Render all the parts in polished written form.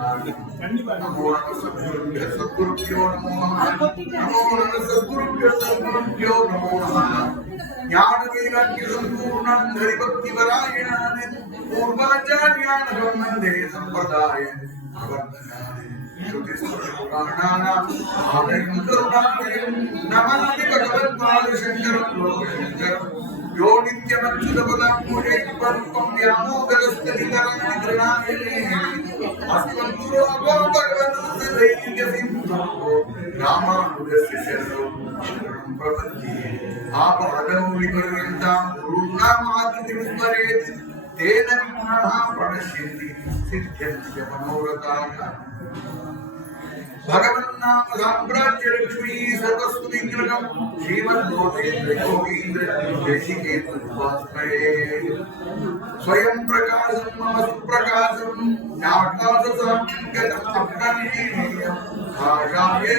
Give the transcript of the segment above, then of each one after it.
நமோ நம சத்குருப்யோ சத்குருப்யோ நமோ நம நமோ நம சத்குருப்யோ சத்குருப்யோ நமோ நம ஞான வைராக்கிய சம்பூர்ணம் ஹரிபக்தி வராயணானே பூர்வாச்சாரியாணகம் வந்தே சம்பிரதாய அவர்தனானே ஸ்ருதி ஸ்மிருதி புராணானாம் ஆலயம் கருணாலயம் நமாமி பகவத்பாத சங்கரம் லோகசங்கரம் யோ நித்யமச்சுதபதம் முஜைப்பருப்பம் வியாமோதரஸ்தனிதராணி கிருணாயனே அஸ்மத்குரோ பகவதோ தைரிய சிந்தோ ராமானுஜஸ்ய சரணம் சரணம் பிரபத்தியே ஆபரணௌலிபர்யந்தாம் குருநாமாதி விஸ்மரேத் தேன விக்னः प्रणश्यन्ति सिद्ध्यन्ति मनोरथाः भगवन्नाम साम्राज्य लक्ष्मी सर्वस्तुति विग्रहम् श्रीमद्गोविंद योगीन्द्र देशिकेन्द्र उपासमहे स्वयं प्रकाशं मम सुप्रकाशं ज्ञातासंगतम् अपरिमेयम् भाषाये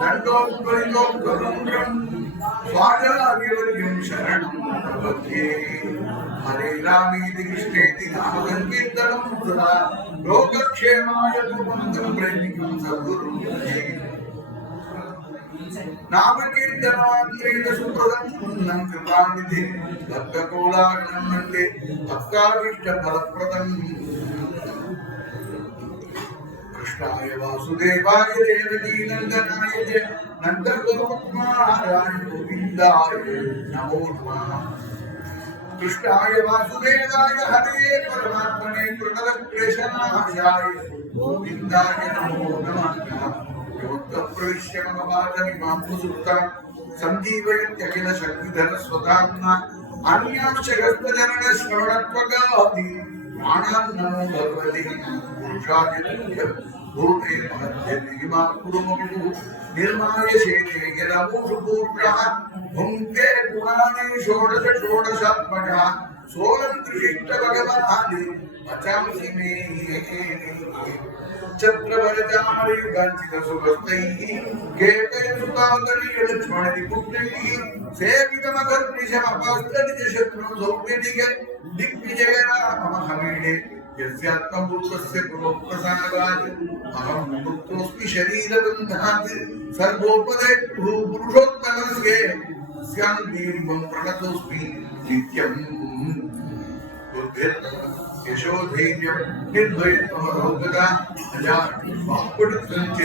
दण्डोत्परितोत्तरम् स्वाचार्यवर्यं शरणं प्रपद्ये हरे रामेति कृष्णेति नाम संकीर्तनं सदा लोकक्षेमाय कुर्वन्तं प्रेमिकं सद्गुरुं भजे नाम कीर्तनान्त्रेण सुप्रदं पुण्यं कृपानिधिं भक्तकोलाहलं वन्दे भक्ताभीष्टफलप्रदम् कृष्णाय वासुदेवाय देवकी नन्दनाय च नन्दगोपकुमाराय गोविन्दाय नमो नमः कृष्णाय वासुदेवाय हरे परमात्मने प्रणतक्लेशनाशाय गोविन्दाय नमो नमः योत्तप्रविश्य मम वाचमिमां सुसुप्तां सञ्जीवयत्यखिल शक्तिधरस्वधाम्ना अन्यांशगस्तजननश्रवणत्वगादि प्राणान् नमो भगवते पुरुषाय तुभ्यं भूते महत्ये महिमा कुरुमविदुः निर्माय शेते यदमुषु पूर्णः भुङ्क्ते गुणानि षोडश षोडशात्मकः सोलं त्रिशिष्ट भगवान् वचांसि मे छत्रवरचामरयुगाञ्चितसुभस्तैः केतयसुतादनीयलक्ष्मणरिपुत्रैः सेवितमगर्निशमपास्तनिजशत्रुं सौम्यदिगे दिग्विजयराममहमीडे यस्यात्मभूतस्य गुरुप्रसादात् अहं मुक्तोऽस्मि शरीरबन्धात् सर्वोपदेक्तुः पुरुषोत्तमस्य स्यान्तीर्वं प्रणतोऽस्मि नित्यम् बुद्धिर्बलं यशोधैर्यं निर्भयत्वमरोगता अजाड्यं च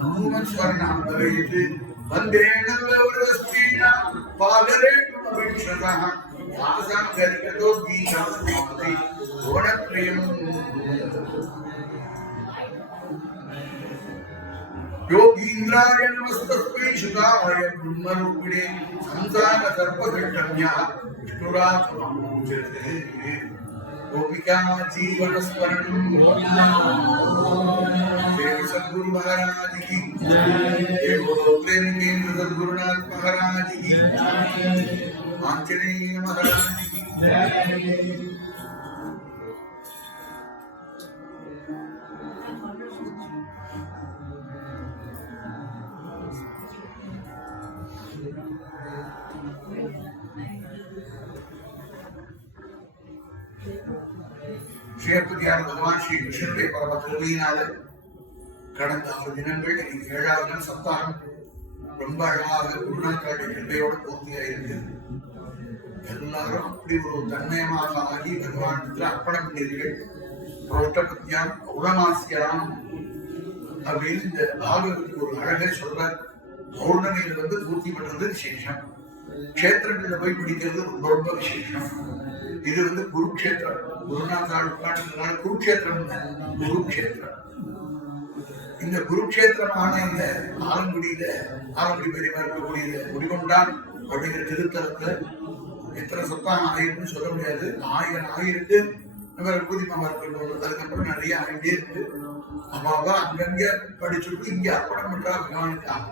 हनुमत्स्वर्णान्तरेत् वन्दे नववरदस्त्रीणां पादरेणुमवीक्षतः यासाङ्गरिकतो गीतास्मादि घोरप्रियम् योगीन्द्राय नमस्तस्मै शुकाय ब्रह्मरूपिणे संसारसर्पघट्टन्याः विष्णुरात्ममुच्यते गोपिका जीवनस्मरणं देव सद्गुरु महाराज की जय बोलो प्रेमकेंद्र सद्गुरुनाथ महाराज की आंजनेय महाराज की जय। ஸ்ரீபதியான பகவான் ஸ்ரீ கிருஷ்ணனுடைய பரம திருமையினால கடந்த 6 தினங்கள் 7வது நாள் சப்தாகம் ரொம்ப அழகாக குருநாதருடைய கிருபையோட பூர்த்தியாயிருக்கு. எல்லாரும் அப்படி ஒரு தன்மயமாக ஆகி பகவானுக்கு அர்ப்பணம் பண்ணீர்கள். ரோஷ்டபத்யாம் பௌர்ணமாசியாம் அப்படின்னு இந்த பாகவத்துக்கு ஒரு அழகை சொல்றார். பௌர்ணமியில பூர்த்தி பண்றது விசேஷம், கஷேத்திரங்கள்ல போய் பிடிக்கிறது ரொம்ப ரொம்ப விசேஷம். இது குருக்ஷேத்திரம், குருநாதாள் உட்கார்ந்ததுனால குருக்ஷேத்திரம் குருக்ஷேத்திரம். இந்த குருக்ஷேத்திரமான இந்த ஆலங்குடியில ஆலங்குடி பெரியமா இருக்கக்கூடியது முடிகொண்டான் அப்படிங்கிற திருத்தலத்துல எத்தனை சத்தானம் ஆயிருக்குன்னு சொல்ல முடியாது. 1000 ஆயிருக்கு. பூதிமாமா இருக்கட்டும், அதுக்கப்புறம் நிறைய ஆகிட்டே இருக்கு. அம்மாவா அங்கங்க படிச்சுட்டு இங்க அர்ப்பணம் பண்றா பகவானுக்காக.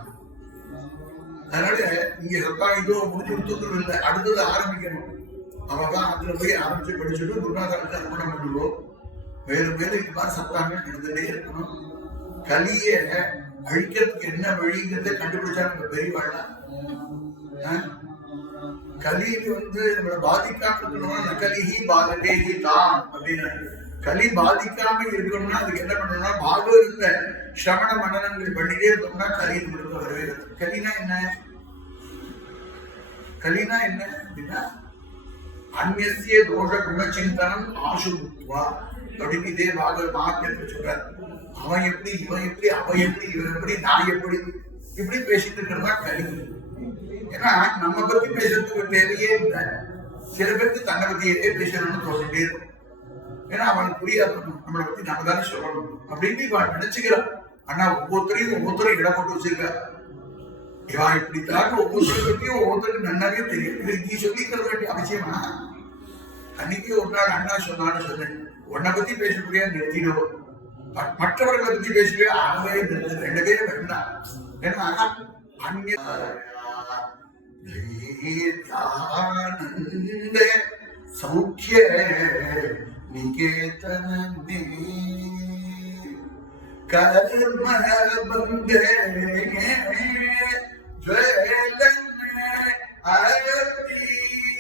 அதனால இங்க சத்தானம் இதோ முடிச்சு கொடுத்துட்டு இல்லை, அடுத்தது ஆரம்பிக்கணும். அவதான் அதுல போய் ஆரம்பிச்சு படிச்சுட்டு குருநாதருக்கு அர்ப்பணம் பண்ணுவோம். மேலும் மேலும் இது மாதிரி சத்தாங்கள் நடந்துட்டே இருக்கணும். கலிய அழிக்கிறதுக்கு என்ன வழிங்கிறத கண்டுபிடிச்சாங்க பெரியவாழ்லாம். கலிக்கு நம்மளை பாதிக்காம இருக்கணும்னா நகலிஹி பாலகேஹி தான் அப்படின்னு. கலி பாதிக்காம இருக்கணும்னா அதுக்கு என்ன பண்ணணும்னா பாகவதத்தை சிரவண மனநங்கள் பண்ணிட்டே இருந்தோம்னா கலி நம்மளுக்கு வரவே வருது. கலினா என்ன? கலினா என்ன அப்படின்னா அந்நிய தோஷ குணச்சிந்தனம் ஆசுவா அப்படின்னு இதே மகாத்மியத்தை சொல்றார். அவன் எப்படி, இவன் எப்படி, அவன் எப்படி, இவன் எப்படி, நான் எப்படி, இப்படி பேசிட்டு இருக்கிறதா கலி. ஏன்னா நம்ம பத்தி பேசுறதுக்கு தேவையே இல்லை. சில பேருக்கு தன்னை பத்தியே பேசணும்னு தோணிட்டே இருக்கும். ஏன்னா அவனுக்கு புரியாது, நம்மளை பத்தி நம்ம தானே சொல்லணும் அப்படின்னு இவன் நினைச்சுக்கிறான். ஆனா ஒவ்வொருத்தரையும் இடம் போட்டு வச்சிருக்கா. இவன் இப்படித்தான் ஒவ்வொருத்தரை பத்தியும் ஒவ்வொருத்தருக்கு நன்னாவே தெரியும். நீ சொல்லிக்கிற வேண்டிய அவசியமா? அன்னைக்கு ஒரு நாள் அண்ணா சொன்னான்னு சொன்னேன், உன்னை பத்தி பேச முடியாது நிறுத்திடுவோம், மற்றவர்களை பத்தி பேசவே ஆகவே நிறுத்து, 2 பேரும் வேண்டாம். ஏன்னா அந்நிய சௌக்கிய நிகேதனமே கர்ம பந்தே ஜ்வலன் அரதீனாவமே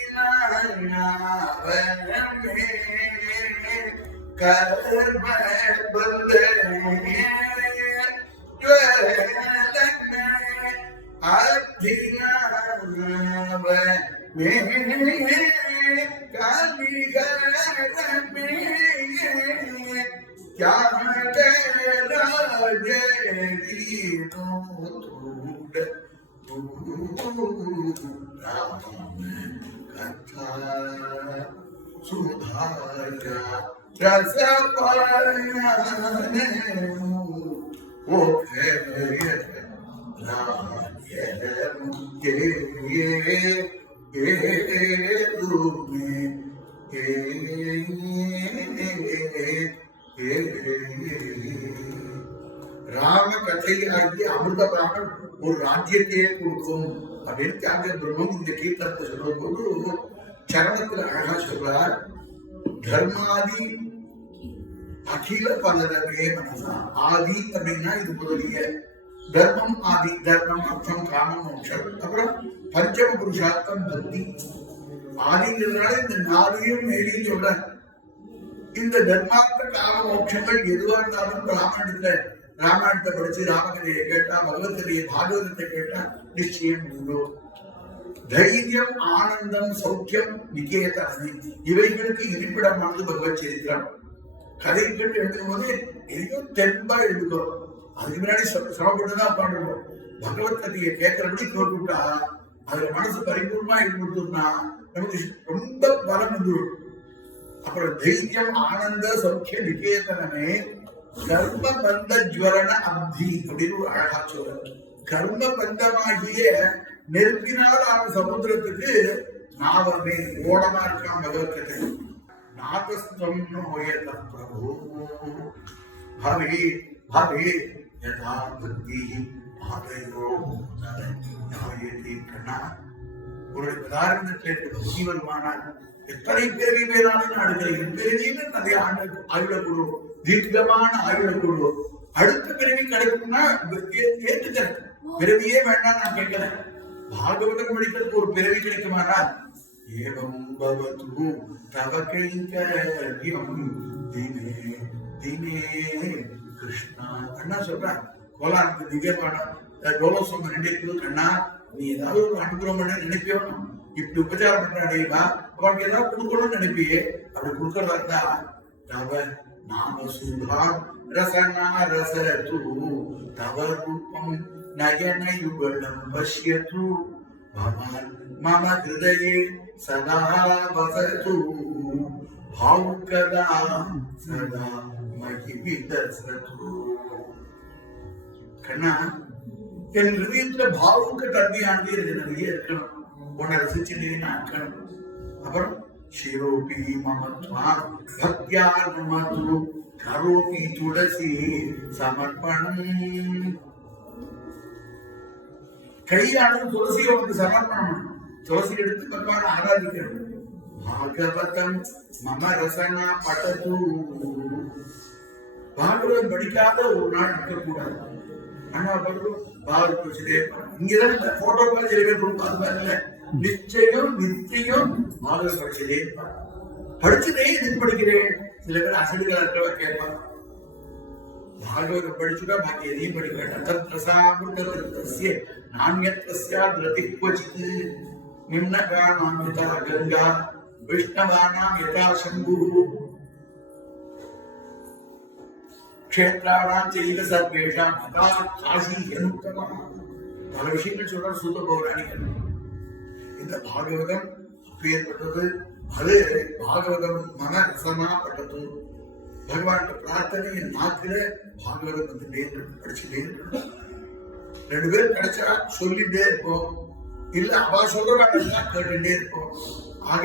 கர்ம பந்தே ஜ்வலன் அரதீனாவமே காலிகரமே ராம கதையாகிய அமிர்த பிராணம் ஒரு ராஜ்யத்தையே கொடுக்கும் அப்படின்னு தியாக பிரம்மம் இந்த கீர்த்தனத்தை சொல்லும் போது சரணத்துல அழகா சொல்றார். தர்மாதி அகில பலரவே மனசா. ஆதி அப்படின்னா இது முதலிய தர்மம், ஆதி தர்மம், அர்த்தம், காமம், மோட்சம், அப்புறம் பஞ்சம புருஷார்த்தம் பக்தி. ஆதிங்கிறதுனால இந்த 4 மேலையும் சொல்ற. இந்த தர்மார்த்த காம மோட்சங்கள் எதுவா இருந்தாலும் ராமாயணத்தை படிச்சு ராமகதையை கேட்டா, பகவத்கதையை பாகவதத்தை கேட்டா நிச்சயம் உண்டு. தைரியம், ஆனந்தம், சௌக்கியம், நிகேதனை இவைகளுக்கு இருப்பிடமானது பகவத் சரித்திரம். கதை கேட்டு எழுதும் போது எதையும் தென்பா எழுதுகிறோம். அதுக்கு முன்னாடி சிரமப்பட்டுதான் பாடுறோம். பகவத்கதையை கேட்கிறபடி கேட்டுவிட்டா அதுல மனசு பரிபூர்ணமா ஈடுபடுத்தோம்னா நமக்கு ரொம்ப பலம் வந்துடும். அப்புறம் தைரியம், ஆனந்த, சௌக்கிய, நிகேதனமே கர்ம பந்த ஜுவலன அப்தி அப்படின்னு ஒரு அழகா சொல்ற. கர்ம பந்தமாகிய நெருப்பினால் ஆன சமுத்திரத்துக்கு நாவமே ஓடமா இருக்கான் பகவத்கதை. நாதஸ்தம் நோயத பிரபு பவே பவே யதா புத்தி பாதையோ நாயதி கண்ணா. உங்களுடைய உதாரணத்தில் இருக்கிற ஜீவன்மானார் எத்தனை பேரை பேராலும் அடுக்கிறேன். பிறவின்னு நிறைய ஆயுள குழு, தீர்க்கமான ஆயுள குழு. அடுத்த பிறவி கிடைக்கும்னா ஏத்துக்கிறேன். பிறவியே வேண்டாம் நான் கேட்கிறேன். பாகவதம் படிக்கிறதுக்கு ஒரு பிறவி கிடைக்குமானா ஏவம் பவது தவ கைங்கர்யம் தினே தினே கிருஷ்ணா. கண்ணா சொல்றான் கோலாருக்கு திவ்யபாடம் டோலோசம் 2 இருக்குது. கண்ணா நீ ஏதாவது ஒரு அனுகிரகம் பண்ண நினைப்பியோ, இப்படி உபச்சாரம் பண்றாடா அவனுக்கு ஏதாவது கொடுக்கணும்னு நினைப்பியே. அப்படி கொடுக்கறதா இருந்தா தவ நாம சுதா ரசனா ரசது தவ ரூபம் நயன யுகலம் பஷ்யது பவான் மம ஹிருதயே சதா வசது பாவுகதா சதா மகி விதசது. கண்ணா என் ஹிருதயத்துல பாவுக்க தன்மையானது எனக்கு நிறைய இருக்கணும். உன்னை ரசிச்சுட்டீங்கன்னா இருக்கணும். அப்புறம் சிரோபி மமத்வா பக்தியா மது கரோபி துளசி சமர்ப்பணம். கையானது துளசியை உனக்கு சமர்ப்பணம். துளசி எடுத்து பகவான ஆராதிக்கணும். பாகவதம் மம ரசனா படது. பாகவதம் படிக்காத ஒரு நாள் இருக்கக்கூடாது. ஆனா பாகவதம் இங்கதான் இந்த போட்டோ சில பேர் பார்த்து நிச்சயம் நிச்சயம் பாகவதம் படிச்சதே படிச்சதே இது படிக்கிறேன். சில பேர் அசடுகள் இருக்கிறவ கேட்பான். பாகவதம் படிச்சுட்டா பாக்கி எதையும் படிக்க வேண்டாம். தத்ரசாமிருதஸ்ய நாண்யத்ரஸ்யா த்ரதிக்வசித் நிம்னகானாம் யதா கங்கா வைஷ்ணவானாம் யதா சம்புः க்ஷேத்ராணாம் செய்த சர்வேஷாம் யதா காசி யனுத்தமः. பல விஷயங்கள் சொல்றார் சூத பௌராணிகர். இந்த பாகவதம் அப்பேற்பட்டது. அது பாகவதம் மன ரசமாப்பட்டது. பகவான் பிரார்த்தனை என் நாக்குல பாகவதம் வந்துட்டே இருக்கு, படிச்சுட்டே இருக்கு. 2 பேரும் கிடைச்சா சொல்லிட்டே இருப்போம், இல்ல அவ சொல்றவங்க கேட்டுட்டே இருப்போம். ஆக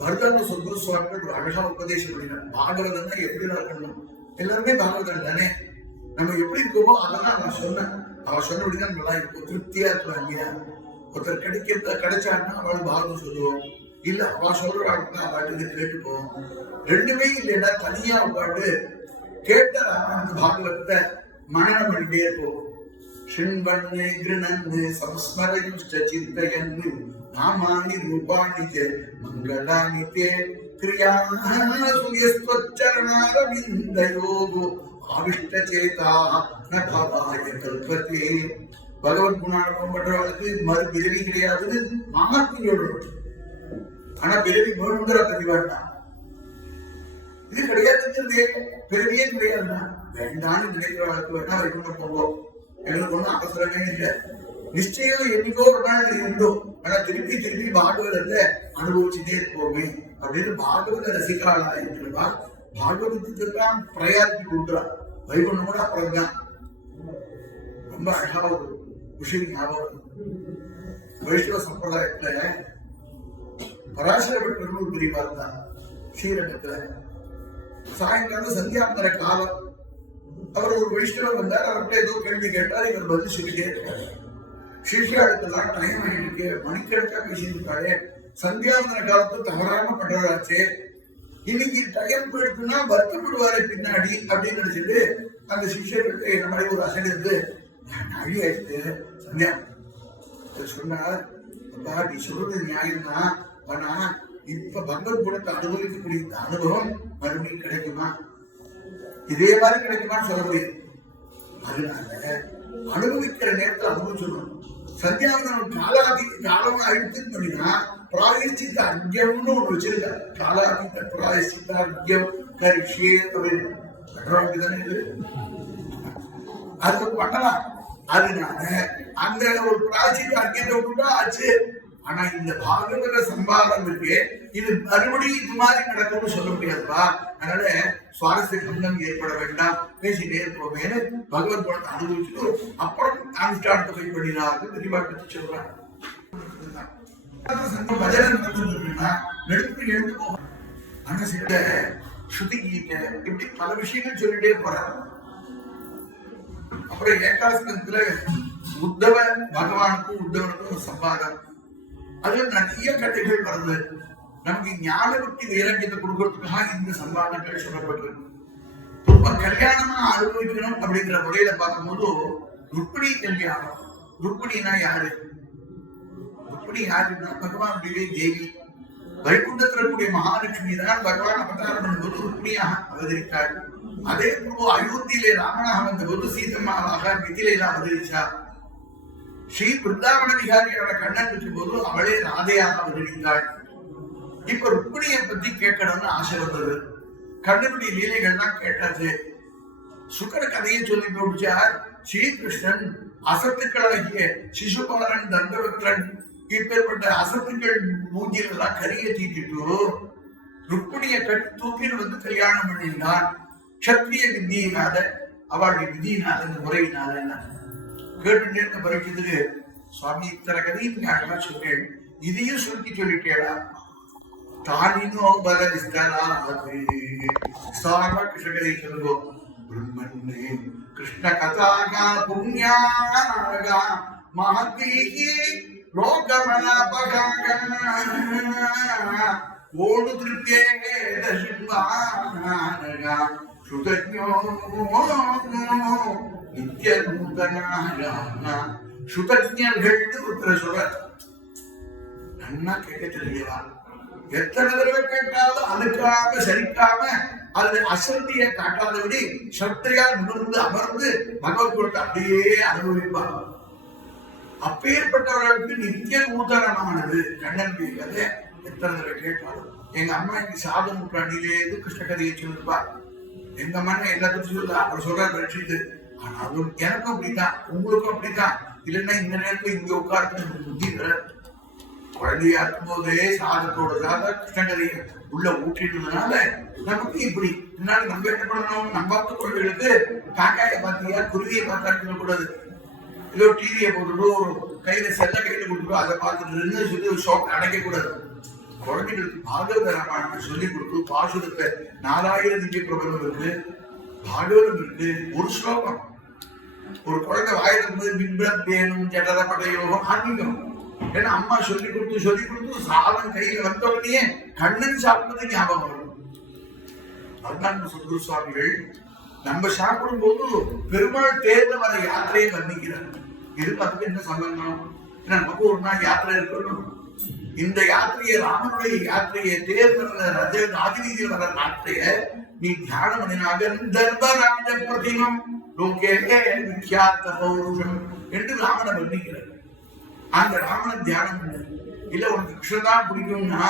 பரதன் சொந்த சுவாமிகள் ஒரு அழகா உபதேசம் பண்ணினார். பாகவதம்னா எப்படி நடக்கணும்? எல்லாருமே பாகவதம் தானே, நம்ம எப்படி இருக்கோமோ அதெல்லாம் அவன் சொன்னேன். அவன் சொன்னபடிதான் நல்லா இருக்கும், திருப்தியா இருக்கலாம் இல்லையா? ஒருத்தர் கிடைச்சாருன்னா அவள் பாகவதம் சொல்லுவோம், இல்ல அவ சொல்றாங்க அவளுக்கு கேட்டுப்போம். 2மே இல்லைன்னா தனியா உட்காந்து கேட்ட அந்த பாகவதத்தை மனனம் பண்ணிட்டே இருப்போம். ஷிண்வண்ணே கிருணன்னு சம்ஸ்மரயுஷ்ட சிந்தயன்னு நாமானி ரூபாணி தே மங்களானி தே கிரியாஸ்வச்சரணாரவிந்தயோகோ ஆவிஷ்ட சேதா நபாய கல்பதே. பகவத் குணானுபவம் பண்றவளுக்கு மறு பிறவி கிடையாதுன்னு மாமாக்கும் சொல்றோம். ஆனா பிறவி வேணுங்கிற பத்தி வேண்டாம், இது கிடையாது, பிறவியே கிடையாதுன்னா வேண்டான்னு நினைக்கிறவர்களுக்கு வேணா வைக்கணும் போவோம். எங்களுக்கு ஒன்றும் அவசரமே இல்லை. நிச்சயம் என்னைக்கோ ஒரு நாள் உண்டோ, ஆனா திருப்பி திருப்பி பாகவதத்தை அனுபவிச்சுட்டே இருப்போமே அப்படின்னு பாகவத ரசிகர்களா இருக்கிறவா பாகவதத்துக்கெல்லாம் பிரயாரிட்டி கொடுக்குறான். வைகுண்டம் கூட அப்புறம் தான். ரொம்ப அழகா ஒரு விஷயம் ஞாபகம். வைஷ்ணவ சம்பிரதாயத்துல பராசர பட்டர் ஒரு பெரிய பார்த்தான் ஸ்ரீரங்கத்துல. சாயங்காலம் சந்தியாந்தர காலம் அவர் ஒரு வைஷ்ணவர் வந்தார். அவர்கிட்ட ஏதோ கேள்வி கேட்டார், இவர் பதில் சொல்லிட்டே இருக்காரு. சிஷியாளுக்கெல்லாம் டைம் ஆகிட்டு மணிக்கணக்கா பேசிட்டு இருக்காரு. சந்தியாந்தர காலத்தை தவறாம பண்றதாச்சே, இன்னைக்கு டைம் போயிடுச்சுன்னா வருத்தப்படுவாரு பின்னாடி அப்படின்னு நினைச்சிட்டு அந்த சிஷியர்கிட்ட இந்த மாதிரி ஒரு அசடு இருந்து அழி ஆயிடுச்சு சந்தியா சொன்னார். அப்பா நீ சொல்றது நியாயம்தான், ஆனா இப்ப பகவத் குணத்தை அனுபவிக்கக்கூடிய இந்த அனுபவம் மறுபடியும் கிடைக்குமா, இதே மாதிரி கிடைக்குமான்னு சொல்ல முடியாது. அதனால அனுபவிக்கிற நேரத்தை அனுபவிச்சிடணும். சந்தியாவதனம் காலம் அழுத்துன்னு பண்ணினா பிராயஷ்சித்த அர்க்கியம்னு ஒண்ணு வச்சிருக்க. காலாதீத பிராயஷ்சித்த அர்க்கியம் கரிஷே தானே இது, அது பண்ணலாம். அதனால அந்த ஒரு பிராயஷ்சித்த அர்க்கியத்தை விட்டுட்டா ஆச்சு. ஆனா இந்த பாகவத சம்பாதம் இருக்கு, இது மறுபடியும் இது மாதிரி நடக்கும்னு சொல்ல முடியாதுப்பா. அதனால சுவாரஸ்ய பந்தம் ஏற்பட வேண்டாம், பேசிட்டே இருப்போமேனு பகவத் குணத்தை அனுபவிச்சுட்டு அப்புறம் அனுஷ்டானத்தை போய் பண்ணினாரு விரிவாக்கத்தை சொல்றாங்க. பஜனை நடந்துருக்குன்னா நெடுப்பு எழுந்து போகும். ஆனா சில ஸ்ருதி கீதை இப்படி பல விஷயங்கள் சொல்லிட்டே போறாங்க. அப்புறம் ஏகாசனத்துல உத்தவ பகவானுக்கும் உத்தவனுக்கும் சம்பாதம், அதுல நிறைய கதைகள் வருது. நமக்கு ஞான பக்தி வைராக்கியத்தை கொடுக்கறதுக்காக இந்த சம்பாதங்கள் சொல்லப்பட்டிருக்கு. ரொம்ப கல்யாணமா அனுபவிக்கணும் அப்படிங்கிற முறையில பார்க்கும்போது ருக்மிணி கல்யாணம். ருக்மிணினா யாரு? ருக்மிணி யாருன்னா பகவானுடைய தேவி. வைகுண்டத்தில் கூடிய மகாலட்சுமி தான் பகவான் அவதாரம் பண்ணும்போது ருக்மிணியாக அவதரித்தாள். அதே போல அயோத்தியிலே ராமனாக வந்தபோது சீதம்மாவாக மிதிலையில அவதரிச்சார். ஸ்ரீ பிருந்தாவன விகாரியோட கண்ணன் இருக்கும் போது அவளே ராதையாக அவதரித்தாள். இப்ப ருக்மிணியை பத்தி கேட்கணும்னு ஆசை வந்தது. கண்ணனுடைய லீலைகள்லாம் கேட்டாச்சு. சுக்கர கதையை சொல்லி முடிச்சார். ஸ்ரீகிருஷ்ணன் அசத்துக்களாகிய சிசுபாலன் தண்டவக்ரன் இப்பேற்பட்ட அசத்துக்கள் மூஞ்சில் எல்லாம் கரிய தீட்டிட்டு ருக்மிணியை கட்டி தூக்கின்னு வந்து கல்யாணம் பண்ணினான். கத்திரிய வித்தியினால, அவளுடைய விதியினால, இந்த முறையினால கேட்டு நேர்ந்த பறிக்கிறதுக்கு சுவாமி இத்தனை கதையும் நீங்க அழகா சொன்னேன், இதையும் சுருக்கி சொல்லிட்டேடா. தானினோ பல விஸ்தராது சாரமா கிருஷ்ணகதை சொல்லுவோம். பிரம்மன்னே கிருஷ்ண கதாகா புண்ணியாகா மகதீகி லோகமனாபகாகா ஓடு திருப்தியே தசிம்பானகா சுதஜ்ஞோ நித்திய நூதனாகா. சுதஜ்ஞர்கள் ஒருத்தர் சொல்ற நன்னா கேட்க தெரியவா. எத்தனை தடவை கேட்டாலும் அழுக்காம சரிக்காம அது அசந்தியை காட்டாதபடி சக்தியா நிமிர்ந்து அமர்ந்து பகவத்குணத்தை அப்படியே அனுபவிப்பார். அப்பேற்பட்டவர்களுக்கு நித்திய நூதனமானது கண்ணனுடைய கதை. எத்தனை தடவை கேட்டாலும் எங்க அம்மா இங்க சாதம் நூற்றாண்டிலேயே கிருஷ்ண கதையை சொல்லிருப்பார். எங்க அம்மா எல்லாத்துக்கும் சொல்ல அவர் சொல்ற ரட்சித்து. ஆனாலும் எனக்கும் அப்படித்தான், உங்களுக்கும் அப்படித்தான். இல்லைன்னா இந்த நேரத்துல இங்க உட்கார்ந்து புத்தி குழந்தையா இருக்கும் போதே சாதத்தோட சாத கிருஷ்ணகதையை உள்ள ஊற்றிட்டதுனால நமக்கு இப்படி. இதனால நம்ம என்ன பண்ணணும், நம்ம குழந்தைகளுக்கு காக்காயை பார்த்தியா குருவியை பார்த்தா சொல்லக்கூடாது. ஏதோ டிவியை போட்டுட்டு ஒரு கையில செல்ல கையில கொடுத்துட்டோம் அதை பார்த்துட்டு சொல்லி ஷோக் அடைக்க கூடாது. குழந்தைகளுக்கு பாகவத ராமாயணம் சொல்லி கொடுத்து பாசுரத்தை 4000 திவ்ய பிரபலம் இருக்கு, பாகவதம் இருக்கு. ஒரு ஸ்லோகம் ஒரு குழந்தை வாயிலிருந்து பின்பம் வேணும் ஜடர படையோகம் ஆன்மீகம். ஏன்னா அம்மா சொல்லி கொடுத்து சாதம் கையில வந்த உடனே கண்ணன் சாப்பிட்டது ஞாபகம் வரும். அதுதான் சுந்தர சுவாமிகள் நம்ம சாப்பிடும் போது பெருமாள் தேர்ந்த வர யாத்திரையை வர்ணிக்கிறார். இதுக்கு அதுக்கு என்ன சம்பந்தம்? ஏன்னா நமக்கு ஒரு நாள் யாத்திரை இருக்கணும். இந்த யாத்திரையை ராமனுடைய யாத்திரையை தேர்ந்த ரஜ ராஜநீதியில் வர யாத்திரைய நீ தியானம் பண்ணினாக தர்பராஜ பிரதிமம் லோகே விக்யாத்த பௌருஷம் என்று ராமனை வர்ணிக்கிறார். அந்த ராமனை தியானம் பண்ணு. இல்ல உனக்கு கிருஷ்ணதான் பிடிக்கும்னா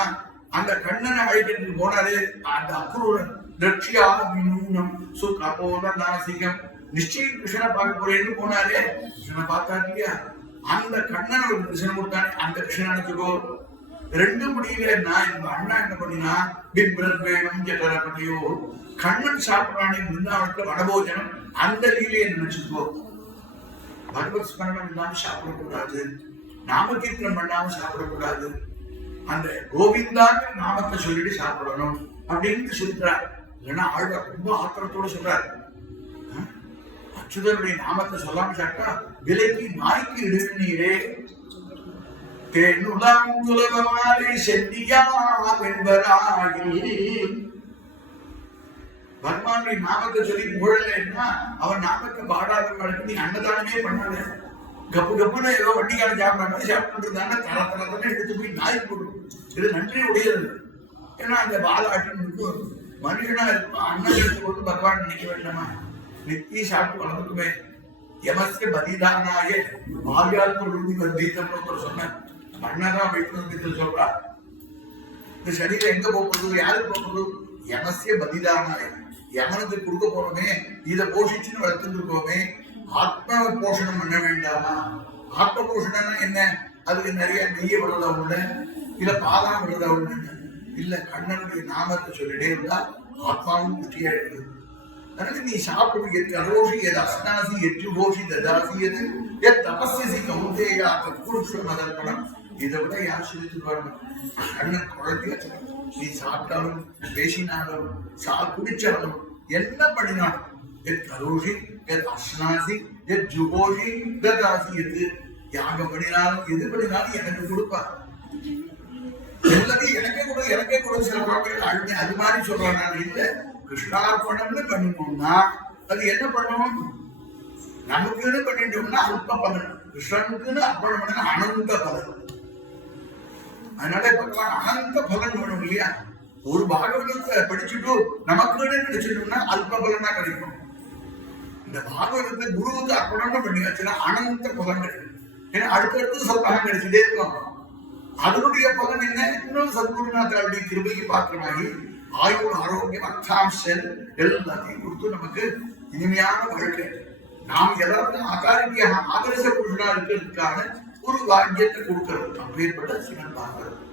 அந்த கண்ணனை அழைக்கிறதுக்கு போனாரு. அந்த அக்ரூரன் தட்சியா வினூனம் சுகபோல நாசிகம் நிச்சயம் கிருஷ்ணனை பார்க்க போறேன்னு போனாரு. கிருஷ்ணனை பார்த்தாரு இல்லையா, அந்த கண்ணனை ஒரு கிருஷ்ணன் கொடுத்தானே அந்த கிருஷ்ணன் நினைச்சுக்கோ. ரெண்டு முடியல. நான் இந்த அண்ணா என்ன பண்ணினா பிப்ரத் வேணும் ஜட்டரப்பட்டியோ கண்ணன் சாப்பிடானே பிருந்தாவனத்துல வனபோஜனம் அந்த லீலையை நினைச்சுக்கோ. பகவத் ஸ்மரணம் இல்லாம சாப்பிடக்கூடாது, நாமகீர்த்தனம் பண்ணாம சாப்பிடக்கூடாது, அந்த கோவிந்தாங்க நாமத்தை சொல்லிட்டு சாப்பிடணும் அப்படின்னு சொல்றார். இல்லைன்னா ஆழ்வார் ரொம்ப ஆத்திரத்தோட சொல்றாரு, அச்சுதனுடைய நாமத்தை சொல்லாம சாப்பிட்டா விலைக்கு நாய்க்கு இடுநீரே தேனுலாம் துலகமாலை சென்னியா என்பராகி. பகவானுடைய நாமத்தை சொல்லி புகழலைன்னா அவன் நாமத்தை பாடாத நீ அன்னதானமே பண்ணாத. கப்பு கப்புன்னு ஏதோ வண்டிக்கான சாப்பிடாம சாப்பிட்டு இருந்தாங்க. தர தரத்தனை எடுத்து போய் நாய் போடும். இது நன்றி உடையது. ஏன்னா அந்த பாலாட்டு மனுஷனா இருக்கும். அண்ணன் எடுத்து போட்டு பகவான் நினைக்க வேண்டாமா? நித்தி சாப்பிட்டு வளர்ந்துக்குமே. எமஸ்க பதிதானாய மாரியாத்ம விருதி வந்தீத்தம்னு சொன்ன அண்ணதான் வைத்து சொல்றா. இந்த சரீரம் எங்க போகிறது, யாருக்கு போகிறது? எமஸ்ய பதிதானாய யமனுக்கு கொடுக்க போறோமே, இதை போஷிச்சுன்னு வளர்த்துட்டு இருக்கோமே. ஆத்ம போஷணம் பண்ண வேண்டாமா? ஆத்ம போஷணம்னா என்ன? அதுக்கு நிறைய நெய்ய விடுறதா உள்ள, இல்ல பாலாம் விடுறதா உள்ள இல்ல. கண்ணனுடைய நாமத்தை சொல்லிட்டே இருந்தா ஆத்மாவும் புஷ்டியா இருக்குது. அதனால நீ சாப்பிடுறது எது அரோஷி எது அஸ்னாசி எட்டு கோஷி ததாசி எது எத் தபஸ்யசி கௌந்தேயா தத்புருஷம் அதர்ப்பணம். இதை விட யார் சொல்லிட்டு வரணும்? கண்ணன் குழந்தைய நீ சாப்பிட்டாலும் பேசினாலும் குடிச்சாலும் என்ன பண்ணினாலும் எத் அரோஷி எத் அஸ்னாசி எத் ஜுகோஷி ததாசி எது யாகம் பண்ணினாலும் எது பண்ணினாலும் எனக்கு கொடுப்பா. எல்லாத்தையும் எனக்கே கூட சில குழந்தைகள் அழுமே அது மாதிரி சொல்றாங்க. நான் இல்ல கிருஷ்ணார்ப்பணம்னு பண்ணிட்டோம்னா அது என்ன பண்ணணும்? நமக்குன்னு பண்ணிட்டோம்னா அல்ப பலன், கிருஷ்ணனுக்குன்னு அர்ப்பணம் பண்ண அனந்த பலன். அதனால பகவான் அனந்த பலன் வேணும் இல்லையா? ஒரு பாகவதத்தை படிச்சுட்டு நமக்குன்னு நினைச்சிட்டோம்னா அல்ப பலனா கிடைக்கும். இந்த பாகவதத்தை குருவுக்கு அர்ப்பணம்னு பண்ணியாச்சுன்னா அனந்த பலன் கிடைக்கும். ஏன்னா அடுத்தடுத்து சல்பாகம் கிடைச்சிட்டே இருக்கும். அதனுடைய பலன் என்ன? இன்னும் சத்குருநாதருடைய கிருபைக்கு பாத்திரமாகி ஆயுள் ஆரோக்கியம் அர்த்தாம்சல் எல்லாத்தையும் கொடுத்து நமக்கு இனிமையான வாழ்க்கை. நாம் எல்லாருக்கும் அகாரியாக ஆதர்ச புருஷனா இருக்கிறதுக்கான ஒரு வாக்கியத்தை கொடுக்கிறது. அப்பேற்பட்ட சிவன் பாகவதம்.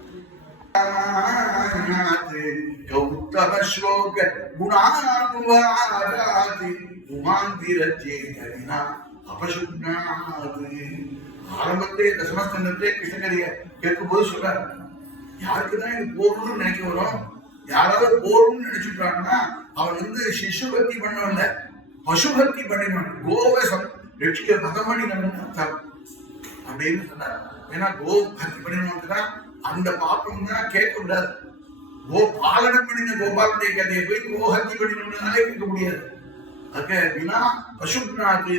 கௌதம ஸ்லோக குணானுவாராதி உமாந்திரஜேதனா அபசுக்னாது. ஆரம்பத்திலே தசமஸ்கந்தத்திலே கிருஷ்ணகரிய கேட்கும் போது சொல்றாரு, யாருக்குதான் இது போகணும்னு நினைக்க வரும்? யாராவது போகணும்னு நினைச்சுட்டாங்கன்னா அவன் சிசுபக்தி பண்ணவில்லை, பசுபக்தி பண்ணினான். கோவை ரட்சிக்க பகமணி அர்த்தம் அப்படின்னு சொன்னார். ஏன்னா கோ பக்தி பண்ணினோம்னா அந்த பாப்பம் தான் கேட்க கூடாது. கோ பாலனம் பண்ணின கோபாலனுடைய கதையை போய் கோஹத்தி பண்ணினோம்னாலே கேட்க முடியாது. அதுக்கு வினா பசுப்நாத்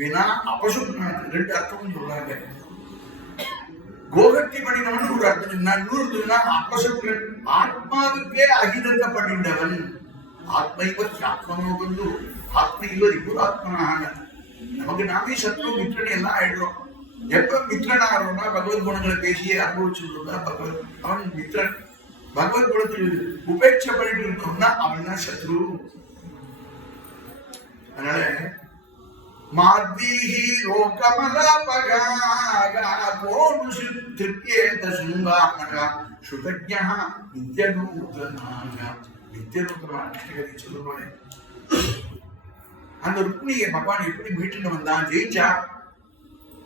வினா அபசுப்நாத் ரெண்டு அர்த்தம்னு சொல்றாங்க. கோகட்டி பண்ணினவன் ஒரு அர்த்தம். இன்னொருனா அபசத்துடன் ஆத்மாவுக்கே அகிதத்தை பண்ணிண்டவன். ஆத்மைவ ஆத்மனோ வந்து ஆத்மைவ ரிபுராத்மனான. நமக்கு நாமே சத்ரு மித்ரன் எல்லாம் ஆயிடுறோம். எப்ப மித்ரன் ஆகிறோம்னா பகவத் குணங்களை பேசியே அனுபவிச்சுருந்தா பகவத் அவன் மித்ரன். பகவத் குணத்தில் உபேட்சை பண்ணிட்டு இருந்தோம்னா அவன் தான் சத்ரு. அதனால மாதீஹி லோகமலாபகா கோனுஷு திருப்யேத சுங்கானகா சுதஜ்ஞா நித்யநூதனாக. நித்யநூதனாக கிருஷ்ணகரி சொல்லுவானே, அந்த ருக்மிணியை பகவான் எப்படி மீட்டுன்னு வந்தான், ஜெயிச்சா.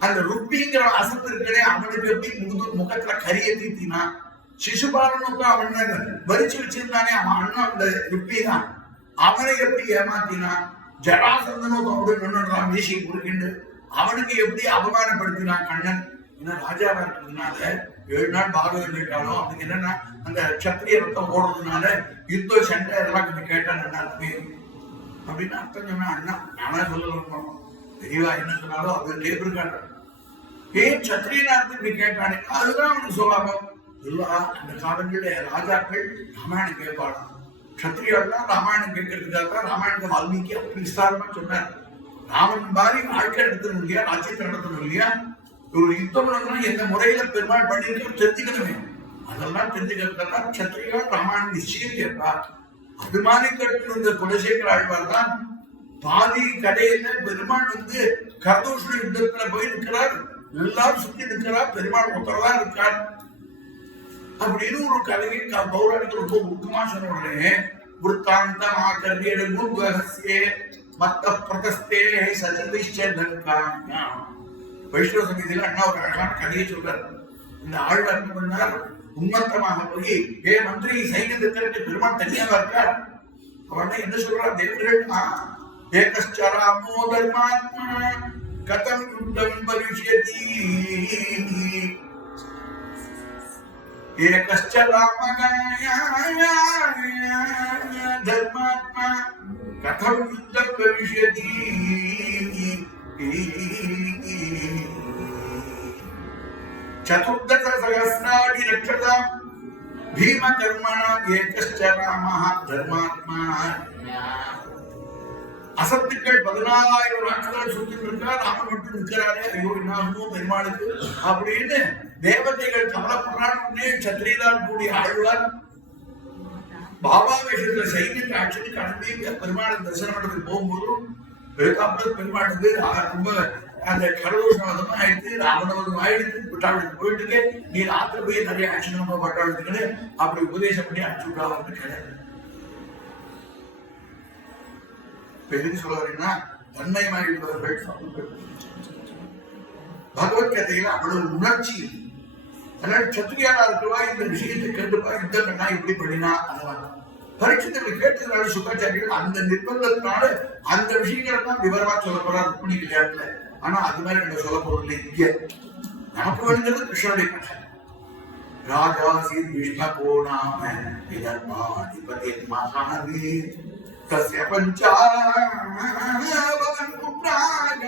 அந்த ருக்மிங்கிற அசத்து இருக்கனே அவனுக்கு எப்படி முகத்துல கரிய தீத்தினா. சிசுபாலனுக்கு அவன் வரிச்சு வச்சிருந்தானே அவன் அண்ணன் அந்த ருக்மி தான். அவனை எப்படி ஏமாத்தினா. ஜராசந்தனும் மீசியை கொடுக்கிண்டு அவனுக்கு எப்படி அவமானப்படுத்தினான் கண்ணன். ஏன்னா ராஜாவா இருக்கிறதுனால 7 நாள் பாகவதம் கேட்டாலும் அவனுக்கு என்னன்னா அந்த சத்திரிய ரத்தம் ஓடுறதுனால யுத்த சண்டை இதெல்லாம் கொஞ்சம் கேட்டான் அண்ணாருமே அப்படின்னு அர்த்தம் சொன்னா. அண்ணா நானா சொல்லணும் தெரியவா என்ன சொன்னாலும் அது லேபர் காட்டுறான். ஏன் சத்திரியனார்த்து இப்படி கேட்டானே அதுதான் அவனுக்கு சொல்லாம இல்ல. அந்த காலங்களில ராஜாக்கள் ராமாயணம் கேட்பாளாம். கத்திரியாள்லாம் ராமாயணம் கேட்கறதுக்காக ராமாயணத்தை வால்மீகி அப்படி விஸ்தாரமா சொன்னார். ராமன் மாதிரி வாழ்க்கை நடத்தணும் இல்லையா, ராஜ்யத்தை நடத்தணும் இல்லையா. ஒரு யுத்தம் எந்த முறையில பெருமாள் பண்ணிருக்க தெரிஞ்சுக்கணுமே. அதெல்லாம் தெரிஞ்சுக்கிறதுலாம் கத்திரியா ராமாயணம் நிச்சயம் கேட்பா. அது மாதிரி கட்டு இந்த குலசேகர ஆழ்வார் தான் பாதி கடையில பெருமாள் வந்து கர்தூஷண யுத்தத்துல போய் நிற்கிறார். எல்லாரும் சுத்தி நிற்கிறார், பெருமாள் ஒருத்தரதான் இருக்கார் அப்படின்னு ஒரு கதையை பௌராணிகள் ரொம்ப முக்கியமா சொன்ன உடனே விற்த்தாந்தம் ஆக்கர்ணிய குர்வஹஸ்யே மத்த பிரதஸ்தே சஜிவிஷ்சலங்காயா. வைஷ்ணவ சமீதியில அண்ணா ஒரு அழகான கதையை சொல்றார். இந்த ஆழ்வார் என்ன பண்ணார், உன்மத்தமாக போய் ஏ மந்திரி சைன்யத்தை திரட்டு பெருமாள் தனியாக இருக்கார். அவன் என்ன சொல்றார், தேவர்கள் ஏகஸ்சராமோ தர்மாத்மா கதம் யுத்தம் பவிஷ்யதி. ஏகஸ்ச ராமகாய தர்மாத்மா கதம் யுத்தம் பவிஷ்யதி. சதுர்தச சகஸ்ராணி ரக்ஷதாம் பீம கர்மண ஏகஸ்ச ராமः தர்மாத்மா. அசத்துக்கள் 14,000 நாட்கள் சுத்திட்டு இருக்கா, ராமன் மட்டும் நிற்கிறாரே, ஐயோ என்னாகும் பெருமாளுக்கு அப்படின்னு தேவதைகள் கவலைப்படுறான்னு சத்திரியிலால் கூடிய ஆழ்வார் பாபா வேஷத்துல சைன்யத்தை ஆட்சிக்கு கிளம்பி பெருமாளை தரிசனம் பண்றதுக்கு போகும்போது அதுக்கப்புறம் பெருமாளுக்கு ரொம்ப அந்த கடலூஷம் ஆயிடுச்சு, ராவணவதம் ஆயிடுச்சு, பட்டாளத்துக்கு போயிட்டு நீ ராத்திரி போய் நிறைய ஆட்சி பட்டாளத்துக்கு அப்படி உபதேசம் பண்ணி அனுப்பிச்சு விட்டாங்க கிடையாது. எதுக்கு சொல்ல வரீங்கன்னா தன்மயமாகிவிடுவார்கள். பகவத்கதையில அவ்வளவு உணர்ச்சி. அதனால சத்திரியாரா இருக்கவா இந்த விஷயத்தை கேட்டுப்பா, இந்த கண்ணா இப்படி பண்ணினா அதெல்லாம் பரீட்சத்தை கேட்டதுனால சுக்காச்சாரிகள் அந்த நிர்பந்தத்தினால அந்த விஷயங்களை தான் விவரமா சொல்ல போறாரு ருக்மிணி கல்யாணத்துல. ஆனா அது மாதிரி நம்ம சொல்ல போறது இங்க நமக்கு வேணுங்கிறது கிருஷ்ணனுடைய கதை. ராஜாசி விஷ்ணகோ நாம விதர்மாதிபதி மகாவீர் தஸ்ய பஞ்சாவன் புத்ராக